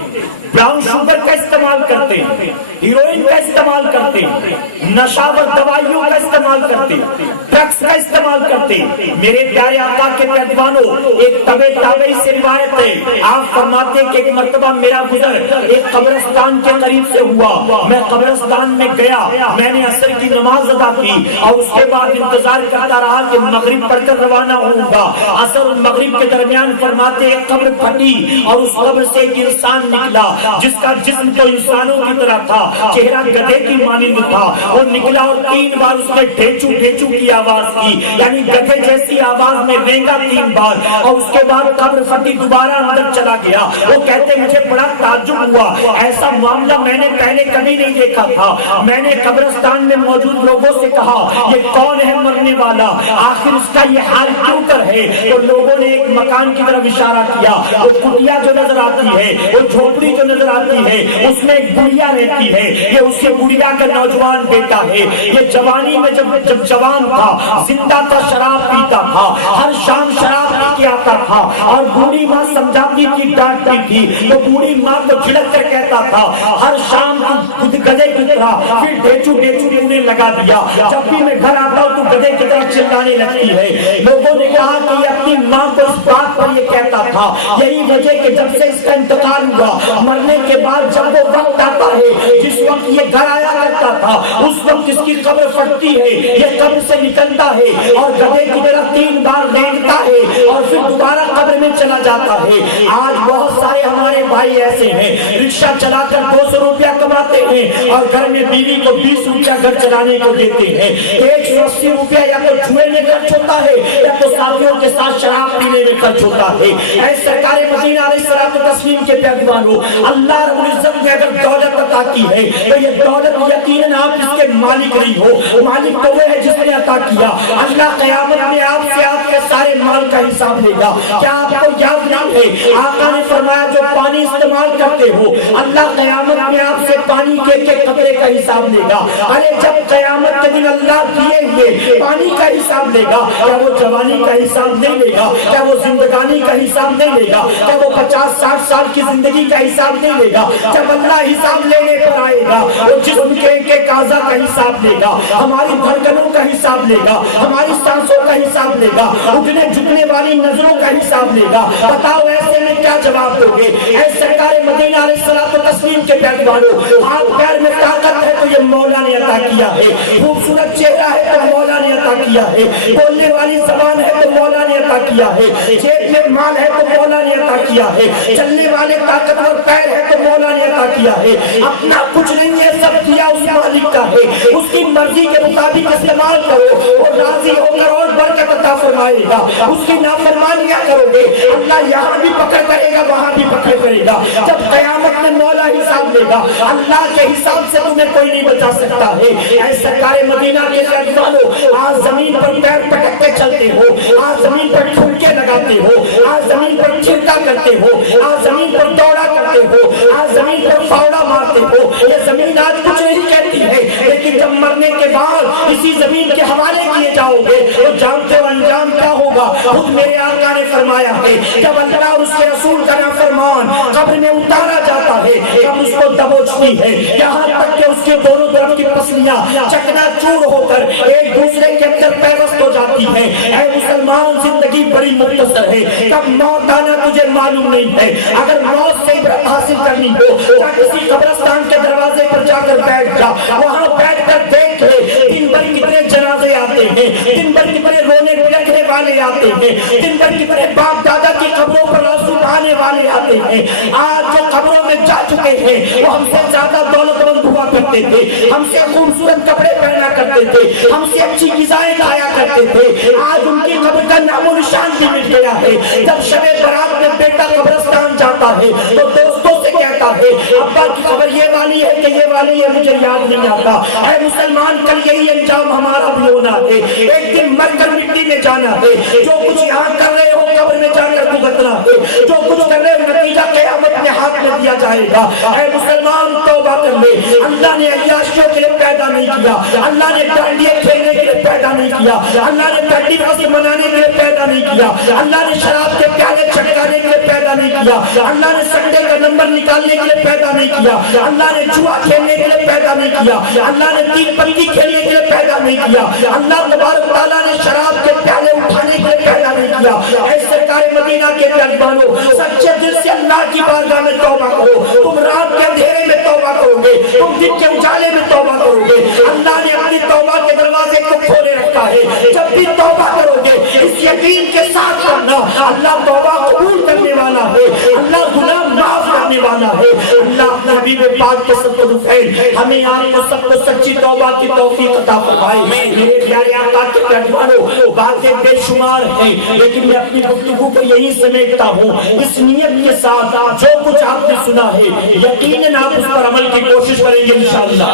براؤن شوگر کا استعمال کرتے ہیں, ہیروئن کا استعمال کرتے ہیں, نشاور دوائیوں کا استعمال کرتے ہیں, ڈرگس کا استعمال کرتے ہیں. میرے پیارے آقا کے پیروانوں, ایک تابعی سے روایت ہے, آپ فرماتے کہ ایک مرتبہ میرا گزر ایک قبرستان کے قریب سے ہوا. میں قبرستان میں گیا, میں نے عصر کی نماز ادا کی اور اس کے بعد انتظار کرتا رہا کہ مغرب پڑھ کر روانہ ہوں گا. عصر اور مغرب کے درمیان فرماتے ایک قبر پھٹی اور اس قبر سے ایک انسان نکلا جس کا جسم تو انسانوں کی طرح تھا, چہرہ گدھے کی مانند تھا. وہ نکلا اور 3 بار اس نے ڈھیچو ڈھیچو کی آواز کی, یعنی گدھے جیسی آواز میں رینگا 3 بار, اور اس کے بعد قبر پھٹی, دوبارہ اندر چلا گیا. وہ کہتے مجھے بڑا تعجب ہوا, ایسا معاملہ میں نے پہلے کبھی نہیں دیکھا تھا. میں نے قبرستان میں موجود لوگوں سے کہا یہ کون ہے مرنے والا, آخر اس کا یہ حال کیوں کر ہے. تو لوگوں نے ایک مکان کی طرف اشارہ کیا, وہ کٹیا جو نظر آتی ہے, وہ جھوپڑی جو نظر آتی ہے, اس میں ایک گڑیا رہتی ہے. یہ اس کے گڑیا کا نوجوان بیٹا ہے. یہ جوانی میں جب جوان تھا, زندہ تھا, شراب پیتا تھا, ہر شام شراب پی کے آتا تھا, اور بوڑھی ماں سمجھاتی تھی, ڈانٹتی تھی, تو بوڑھی ماں کو جھڑک کر کہتا تھا ہر شام تو گدھے کی طرح پھر ڈھیچو ڈھیچو انہیں لگا دیا, جب بھی میں گھر آتا ہوں تو گدھے کی طرح چلانے لگتی ہے. لوگوں نے کہا کہ اپنی ماں کو اس بات پر یہ کہتا تھا, یہی وجہ کہ جب سے اس کا انتقال ہوا, مرنے کے بعد جب وہ وقت آتا ہے جس وقت یہ گھر آیا کرتا تھا, اس وقت اس کی قبر پھٹتی ہے, یہ قبر سے نکلتا ہے اور گدھے کی طرح 3 بار رینگتا ہے اور پھر دوبارہ قبر میں چلا جاتا ہے. آج بہت سارے ہمارے بھائی ایسے ہیں, رکشہ چلا کر 200 روپیہ کماتے ہیں اور گھر میں بیوی کو 20 روپیہ گھر چلانے کو دیتے ہیں. 180 روپیہ یا تو جوئے میں خرچ ہوتا ہے یا تو ساتھیوں کے ساتھ شراب پینے میں خرچ ہوتا ہے. اے سرکار مدینہ علیہ الصلوۃ والتسلیم کے پیغمبروں, اللہ رب العزت نے اگر دولت عطا کی ہے تو یہ دولت یقیناً آپ اس کے مالک نہیں ہو, مالک تو وہ ہے جس نے عطا کیا. اللہ قیامت میں آپ سے آپ کے سارے مال کا حساب لے گا. کیا آپ کو یاد نہیں ہے آقا نے فرمایا جو پانی استعمال کرتے ہو اللہ قیامت میں آپ سے پانی کے قطرے کا حساب لے گا. ارے جب قیامت کے دن اللہ دیے ہوئے پانی کا حساب لے گا, کیا وہ جوانی کا حساب نہیں لے گا, کیا وہ زندگانی کا حساب نہیں لے گا, کیا وہ 50-60 سال کی زندگی کا حساب نہیں لے گا. جب اللہ حساب لینے پر آئے گا وہ جسم کے قاضا کا حساب لے گا, ہماری دھڑکنوں کا حساب لے گا, ہماری سانسوں کا حساب لے گا, اٹھنے جھکنے والی نظروں کا حساب لے گا. بتاؤ ایسے میں کیا جواب دو گے؟ اے سرکار مدینہ علیہ الصلوۃ والتسلیم کے پیغمبروں, ہاتھ پیر میں طاقت ہے تو یہ مولا نے عطا کیا ہے, خوبصورت چہرہ ہے تو مولا نے عطا کیا ہے, بولنے والی زبان ہے تو مولا نے عطا کیا ہے, جیب میں مال ہے تو مولا نے عطا کیا ہے, چلنے والے طاقتور پیر ہے تو مولا نے عطا کیا ہے. اپنا کچھ نہیں ہے, سب کیا اس مالک کا ہے, اس کی مرضی کے مطابق استعمال کرو, وہ راضی ہو کر اور برکت عطا فرمائے گا. اس کی نافرمانیاں کرو گے اللہ یہاں بھی پکڑ کرے گا, وہاں بھی پکڑ کرے گا. جب قیامت میں مولا حساب لے گا, اللہ کے حساب سے تمہیں کوئی نہیں بچا سکتا ہے. اے سرکار مدینہ کے پیغمبروں, آج زمین پر پیر پٹک کے چلتے ہو, آج زمین پر ٹھمکے لگاتے ہو, آج زمین پر چھڑکا کرتے ہو, آج زمین پر دوڑا کرتے ہو, آج زمین پر فاوڑا مارتے ہو. یہ زمین آج کچھ نہیں کہتی ہے, لیکن جب جب مرنے کے بعد اسی زمین کے حوالے کیے جاؤ گے تو جانتے ہو انجام کیا ہوگا؟ خود میرے آقا نے فرمایا ہے جب اللہ اور اس کے رسول کا نافرمان قبر میں اتارا جاتا ہے تب اس کو دبوچتی ہے یہاں تک کہ اس کے دونوں طرف کی پسلیاں چکنا چور ہو کر ایک دوسرے کے اندر پیوست ہو جاتی ہے۔ اے مسلمان، زندگی بڑی مختصر ہے، کب موت آنا تجھے معلوم نہیں ہے۔ اگر موت سے عبرت حاصل کرنی ہو تو کسی قبرستان کے دروازے پر جا کر بیٹھ جا، وہاں بیٹھ کر دیکھ لے دن بھر کتنے جنازے آتے ہیں، دن بھر کتنے رونے پلکنے والے آتے ہیں، دن بھر کتنے باپ دادا کی قبروں پر آنسو بہانے والے آتے ہیں۔ آج جو قبروں میں جا چکے ہیں وہ ہم سے زیادہ دولت مند ہوا کرتے تھے، ہم سے خوبصورت کپڑے پہنا کرتے تھے، ہم سے اچھی غذائیں کھایا کرتے تھے، آج ان کی قبر کا نام و نشان بھی مٹ گیا ہے۔ جب شب برات میں بیٹا قبرستان جاتا ہے تو دوستوں سے کہتا ہے ابا کی قبر یہ والی ہے کہ یہ والی ہے، مجھے یاد نہیں آتا۔ اے مسلمان، کل یہی انجام ہمارا بھی ہونا ہے، ایک دن مر کر مٹی میں جانا ہے۔ جو کچھ یہاں کر رہے ہو قبر میں جا کر بھگتنا ہے، جو کچھ کر رہے ہو نتیجہ قیامت میں ہاتھ میں دیا جائے گا۔ اے مسلمان، توبہ کر لے۔ اللہ نے عیاشیوں کے لیے پیدا نہیں کیا، اللہ نے ڈانڈیے کھیلنے کے لیے پیدا نہیں کیا، اللہ نے ٹھنڈی فصل منانے کے لیے پیدا نہیں کیا، اللہ نے شراب کے پیالے چھٹکانے کے لیے پیدا نہیں کیا، اللہ نے سنڈے کا نمبر نکالنے کے لیے پیدا نہیں کیا، اللہ نے جوا کھیلنے کے لیے پیدا نہیں کیا، اللہ نے تین پتی کھیلنے کے لیے پیدا نہیں کیا، اللہ تبارک تعالیٰ نے شراب کے پیالے اٹھانے کے لیے پیدا نہیں کیا۔ اے سرکار مدینہ کے پیغمبروں، سچے دل سے اللہ کی بارگاہ میں توبہ کرو۔ تم رات کے اندھیرے میں توبہ کرو گے، تم دن کے اجالے میں توبہ کرو گے۔ اللہ نے اپنی توبہ کے دروازے کو کھولے رکھا ہے، جب بھی توبہ کرو گے اس یقین کے ساتھ کرنا اللہ توبہ قبول کرنے والا ہے، اللہ گناہ معاف کرنے والا ہے۔ اللہ اپنے حبیب پاک کے صدقہ الخیر ہمیں آپ کو سب کو سچی توبہ کی توفیق عطا فرمائے۔ میرے پیارے آقا کے پیغمبروں، باتیں بے شمار ہیں لیکن میں اپنی گفتگو کو یہی سمیٹتا ہوں اس نیت کے ساتھ جو کچھ آپ نے سنا ہے یقیناً آپ اس پر عمل کی کوشش کریں گے انشاءاللہ۔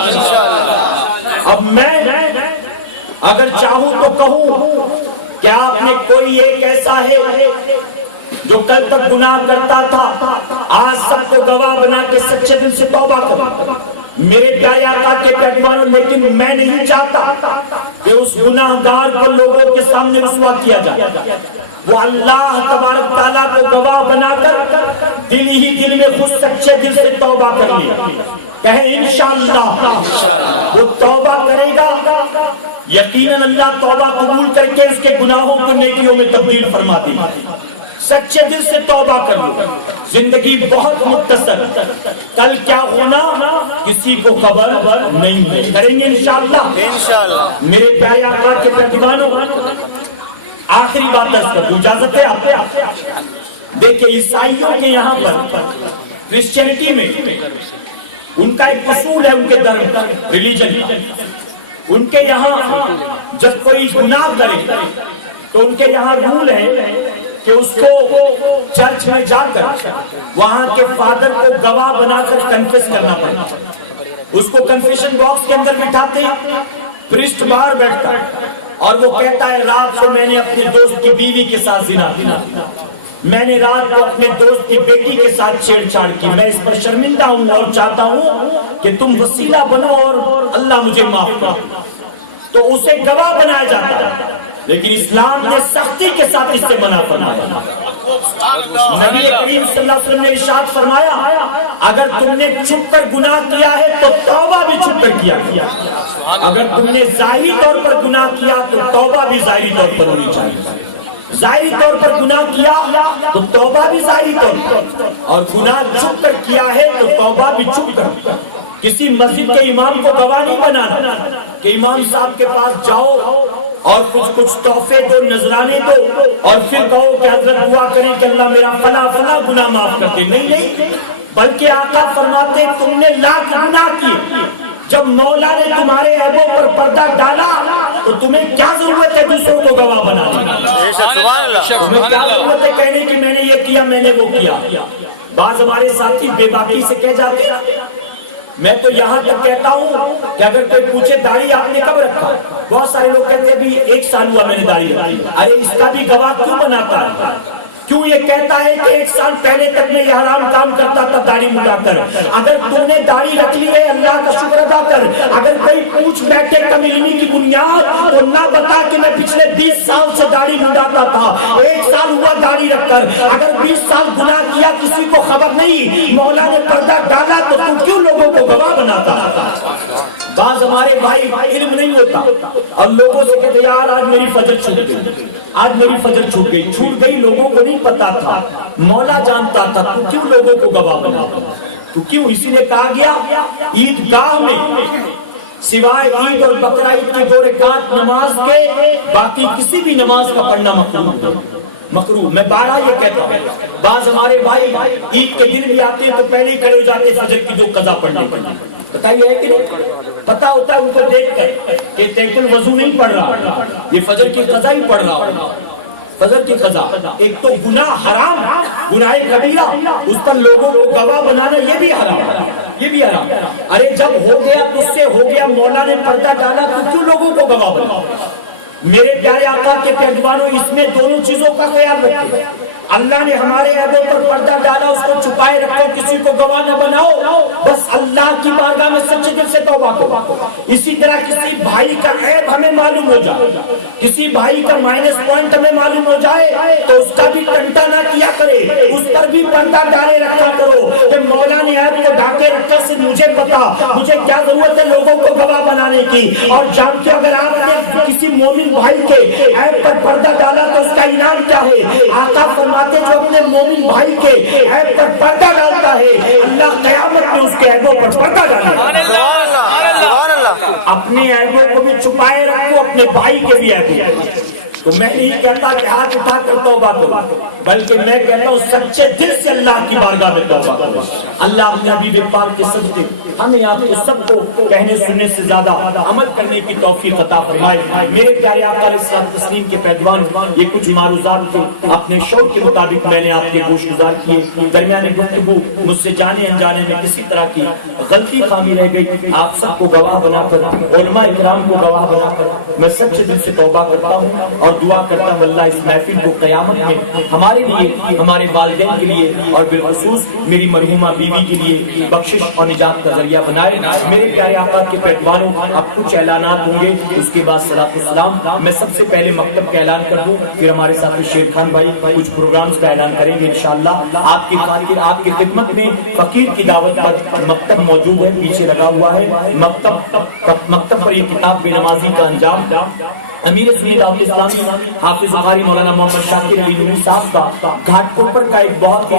اب میں اگر چاہوں تو کہوں کہ آپ نے کوئی ایک ایسا ہے جو کل تک گناہ کرتا تھا، آج سب کو گواہ بنا کے سچے دل سے توبہ کرے۔ میرے پیارے آقا کے پیغمبروں، لیکن میں نہیں چاہتا کہ اس گناہگار کو لوگوں کے سامنے رسوا کیا جائے، وہ اللہ تبارک تعالیٰ کو گواہ بنا کر دل ہی دل میں خود سچے دل سے توبہ کر لے، کہیں انشاءاللہ وہ توبہ کرے گا، یقیناً اللہ توبہ قبول کر کے اس کے گناہوں کو نیکیوں میں تبدیل فرما دے گا۔ سچے دل سے توبہ کر لو، زندگی بہت مختصر، کل کیا ہونا کسی کو خبر نہیں ہے، کریں گے انشاءاللہ۔ میرے پیارے آقا کے پیغمبروں، آخری بات عرض کر دوں، اجازت ہے آپ؟ دیکھیں عیسائیوں کے یہاں پر کرسچینٹی میں ان کا ایک اصول ہے، ان کے دھرم ریلیجن، ان کے یہاں جب کوئی گناہ کرے تو ان کے یہاں رول ہے کہ اس کو چرچ میں جا کر وہاں کے فادر کو گواہ بنا کر کنفیس کرنا پڑتا ہے۔ اس کو کنفیشن باکس کے اندر بٹھاتے ہیں، پریسٹ باہر بیٹھتا ہے اور وہ کہتا ہے رات کو میں نے اپنے دوست کی بیوی کے ساتھ زنا کیا، میں نے رات کو اپنے دوست کی بیٹی کے ساتھ چھیڑ چھاڑ کی، میں اس پر شرمندہ ہوں اور چاہتا ہوں کہ تم وسیلہ بنو اور اللہ مجھے معاف کرو، تو اسے گواہ بنایا جاتا ہے۔ لیکن اسلام نے سختی کے ساتھ اس سے منع فرمایا۔ نبی کریم صلی اللہ علیہ وسلم نے ارشاد فرمایا اگر تم نے چھپ کر گناہ کیا ہے تو توبہ بھی چھپ کر کیا، اگر تم نے ظاہری طور پر گناہ کیا تو توبہ بھی ظاہری طور پر ہونی چاہیے، ظاہری طور پر گناہ کیا تو توبہ بھی ظاہری طور پر، اور گناہ چھپ کر کیا ہے تو توبہ بھی چھپ کر۔ کسی مسجد کے امام کو گواہ نہیں بنانا کہ امام صاحب کے پاس جاؤ اور کچھ تحفے دو، نذرانے دو اور پھر کہو کہ حضرت دعا کریں کہ اللہ میرا فلاں فلاں گناہ معاف کر دے، نہیں، بلکہ آقا فرماتے تم نے لاکھ گناہ کیے، جب مولا نے تمہارے عیبوں پر پردہ ڈالا تو تمہیں کیا ضرورت ہے دوسروں کو گواہ بنانے کی؟ تمہیں کیا ضرورت ہے کہنے کہ میں نے یہ کیا، میں نے وہ کیا؟ بعض ہمارے ساتھی بے باکی سے کہہ جاتے ہیں، میں تو یہاں تک کہتا ہوں کہ اگر کوئی پوچھے داڑھی آپ نے کب رکھا، بہت سارے لوگ کہتے ہیں بھی 1 سال ہوا میں نے داڑھی رکھی، ارے اس کا بھی گواہ کیوں بناتا ہے؟ کیوں یہ کہتا ہے کہ 1 سال پہلے تک میں یہ حرام کام کرتا تھا داڑھی مڈا کر؟ اگر تو نے داڑھی رکھ لی ہے اللہ کا شکر ادا کر. اگر کوئی پوچھ بیٹھے کم علمی کی بنیاد تو نہ بتا کہ میں پچھلے 20 سال سے داڑھی مڈاتا تھا, 1 سال ہوا داڑھی رکھ کر. اگر 20 سال گناہ کیا کسی کو خبر نہیں, مولا نے پردہ ڈالا تو تم کیوں لوگوں کو گواہ بناتا؟ بعض ہمارے بھائی علم نہیں ہوتا اور لوگوں سے کہتے یار آج میری فجر چھوٹ گئی, آج میری فجر چھوٹ گئی. لوگوں کو نہیں پتا تھا, مولا جانتا تھا. تو کیوں لوگوں کو گواہ بناتا؟ تو کیوں؟ اسی لیے کہا گیا عید گاہ میں سوائے عید اور بقرہ عید کی 2 رکعت نماز کے باقی کسی بھی نماز کا پڑھنا مکروہ. میں بارہ یہ کہتا ہوں, بعض ہمارے بھائی عید کے دن بھی آتے ہیں تو پہلے ہی کھڑے ہو جاتے فجر کی 2 قضا پڑھنے کے لیے. بتائیے ہے کہ نہیں؟ پتا ہوتا ہے ان کو دیکھ کر کہ تیت الوضو نہیں پڑھ رہا, یہ فجر کی قضا ہی پڑھ رہا. فجر کی قضا ایک تو گناہ حرام, گناہ کبیرہ, اس پر لوگوں کو گواہ بنانا یہ بھی حرام, یہ بھی حرام. ارے جب ہو گیا تو اس سے ہو گیا, مولا نے پردہ ڈالا تو کیوں لوگوں کو گواہ بنانا؟ میرے پیارے آقا کے پیروانوں, اس میں دونوں چیزوں کا خیال رکھیں. اللہ نے ہمارے عیبوں پر پردہ ڈالا, اس کو چھپائے رکھو, کسی کو گواہ نہ بناؤ, بس اللہ کی بارگاہ میں سچے دل سے توبہ کرو. اسی طرح کسی بھائی کا عیب ہمیں معلوم ہو جائے, کسی بھائی کا مائنس پوائنٹ ہمیں معلوم ہو جائے تو اس کا بھی ٹنٹا نہ کیا کرے, اس پر بھی پردہ ڈالے رکھا کرو کہ مولا نے عیب کو ڈھانکے رکھا سے مجھے پتا, مجھے کیا ضرورت ہے لوگوں کو گواہ بنانے کی. اور جان کے اگر آپ نے کسی مومن بھائی کے عیب پر پردہ ڈالا تو اس کا انعام کیا ہے؟ آقا فرماتے جو اپنے مومن بھائی کے عیب پر پردہ ڈالتا ہے اللہ قیامت میں اس کے عیبوں پر پردہ ڈالتا ہے. اپنے عیبوں کو بھی چھپائے رکھو, اپنے بھائی کے بھی عیبوں. تو میں نہیں کہتا کہ ہاتھ اٹھا کر توبہ کرو, بلکہ میں کہتا ہوں سچے دل سے اللہ کی بارگاہ میں توبہ کرو. اللہ اپنے حبیب پاک کے صدقے ہمیں آپ کو سب کو کہنے سننے سے زیادہ عمل کرنے کی توفیق عطا فرمائے. میرے پیارے آقا علیہ الصلوۃ والتسلیم کے پیدوان, یہ کچھ معروضات کے اپنے شوق کے مطابق میں نے آپ کے گوش گزار کیے. درمیان گفتگو مجھ سے جانے انجانے میں کسی طرح کی غلطی خامی رہ گئی, آپ سب کو گواہ بنا کر, علماء اکرام کو گواہ بنا کر میں سچے دل سے توبہ کرتا ہوں اور دعا کرتا ہوں اللہ اس محفل کو قیامت میں ہمارے لیے, ہمارے والدین کے لیے اور بالخصوص میری مرحومہ بیوی کے لیے بخشش اور نجات کا ذریعہ بنائے. میرے پیارے آقا کے پیروانوں, اب کچھ اعلانات ہوں گے, اس کے بعد صلاۃ السلام. میں سب سے پہلے مکتب کا اعلان کر دوں, پھر ہمارے ساتھ شیر خان بھائی کچھ پروگرامز کا اعلان کریں گے انشاءاللہ. آپ کی خاطر, آپ کی خدمت میں فقیر کی دعوت پر مکتب موجود ہے, پیچھے لگا ہوا ہے. مکتب پر یہ کتاب بے نمازی کا انجام امیر سنی دعوت اسلامی حافظ بخاری مولانا محمد شاکر علی نوری صاحب کا گھاٹ کوپر کا ایک بہت ہی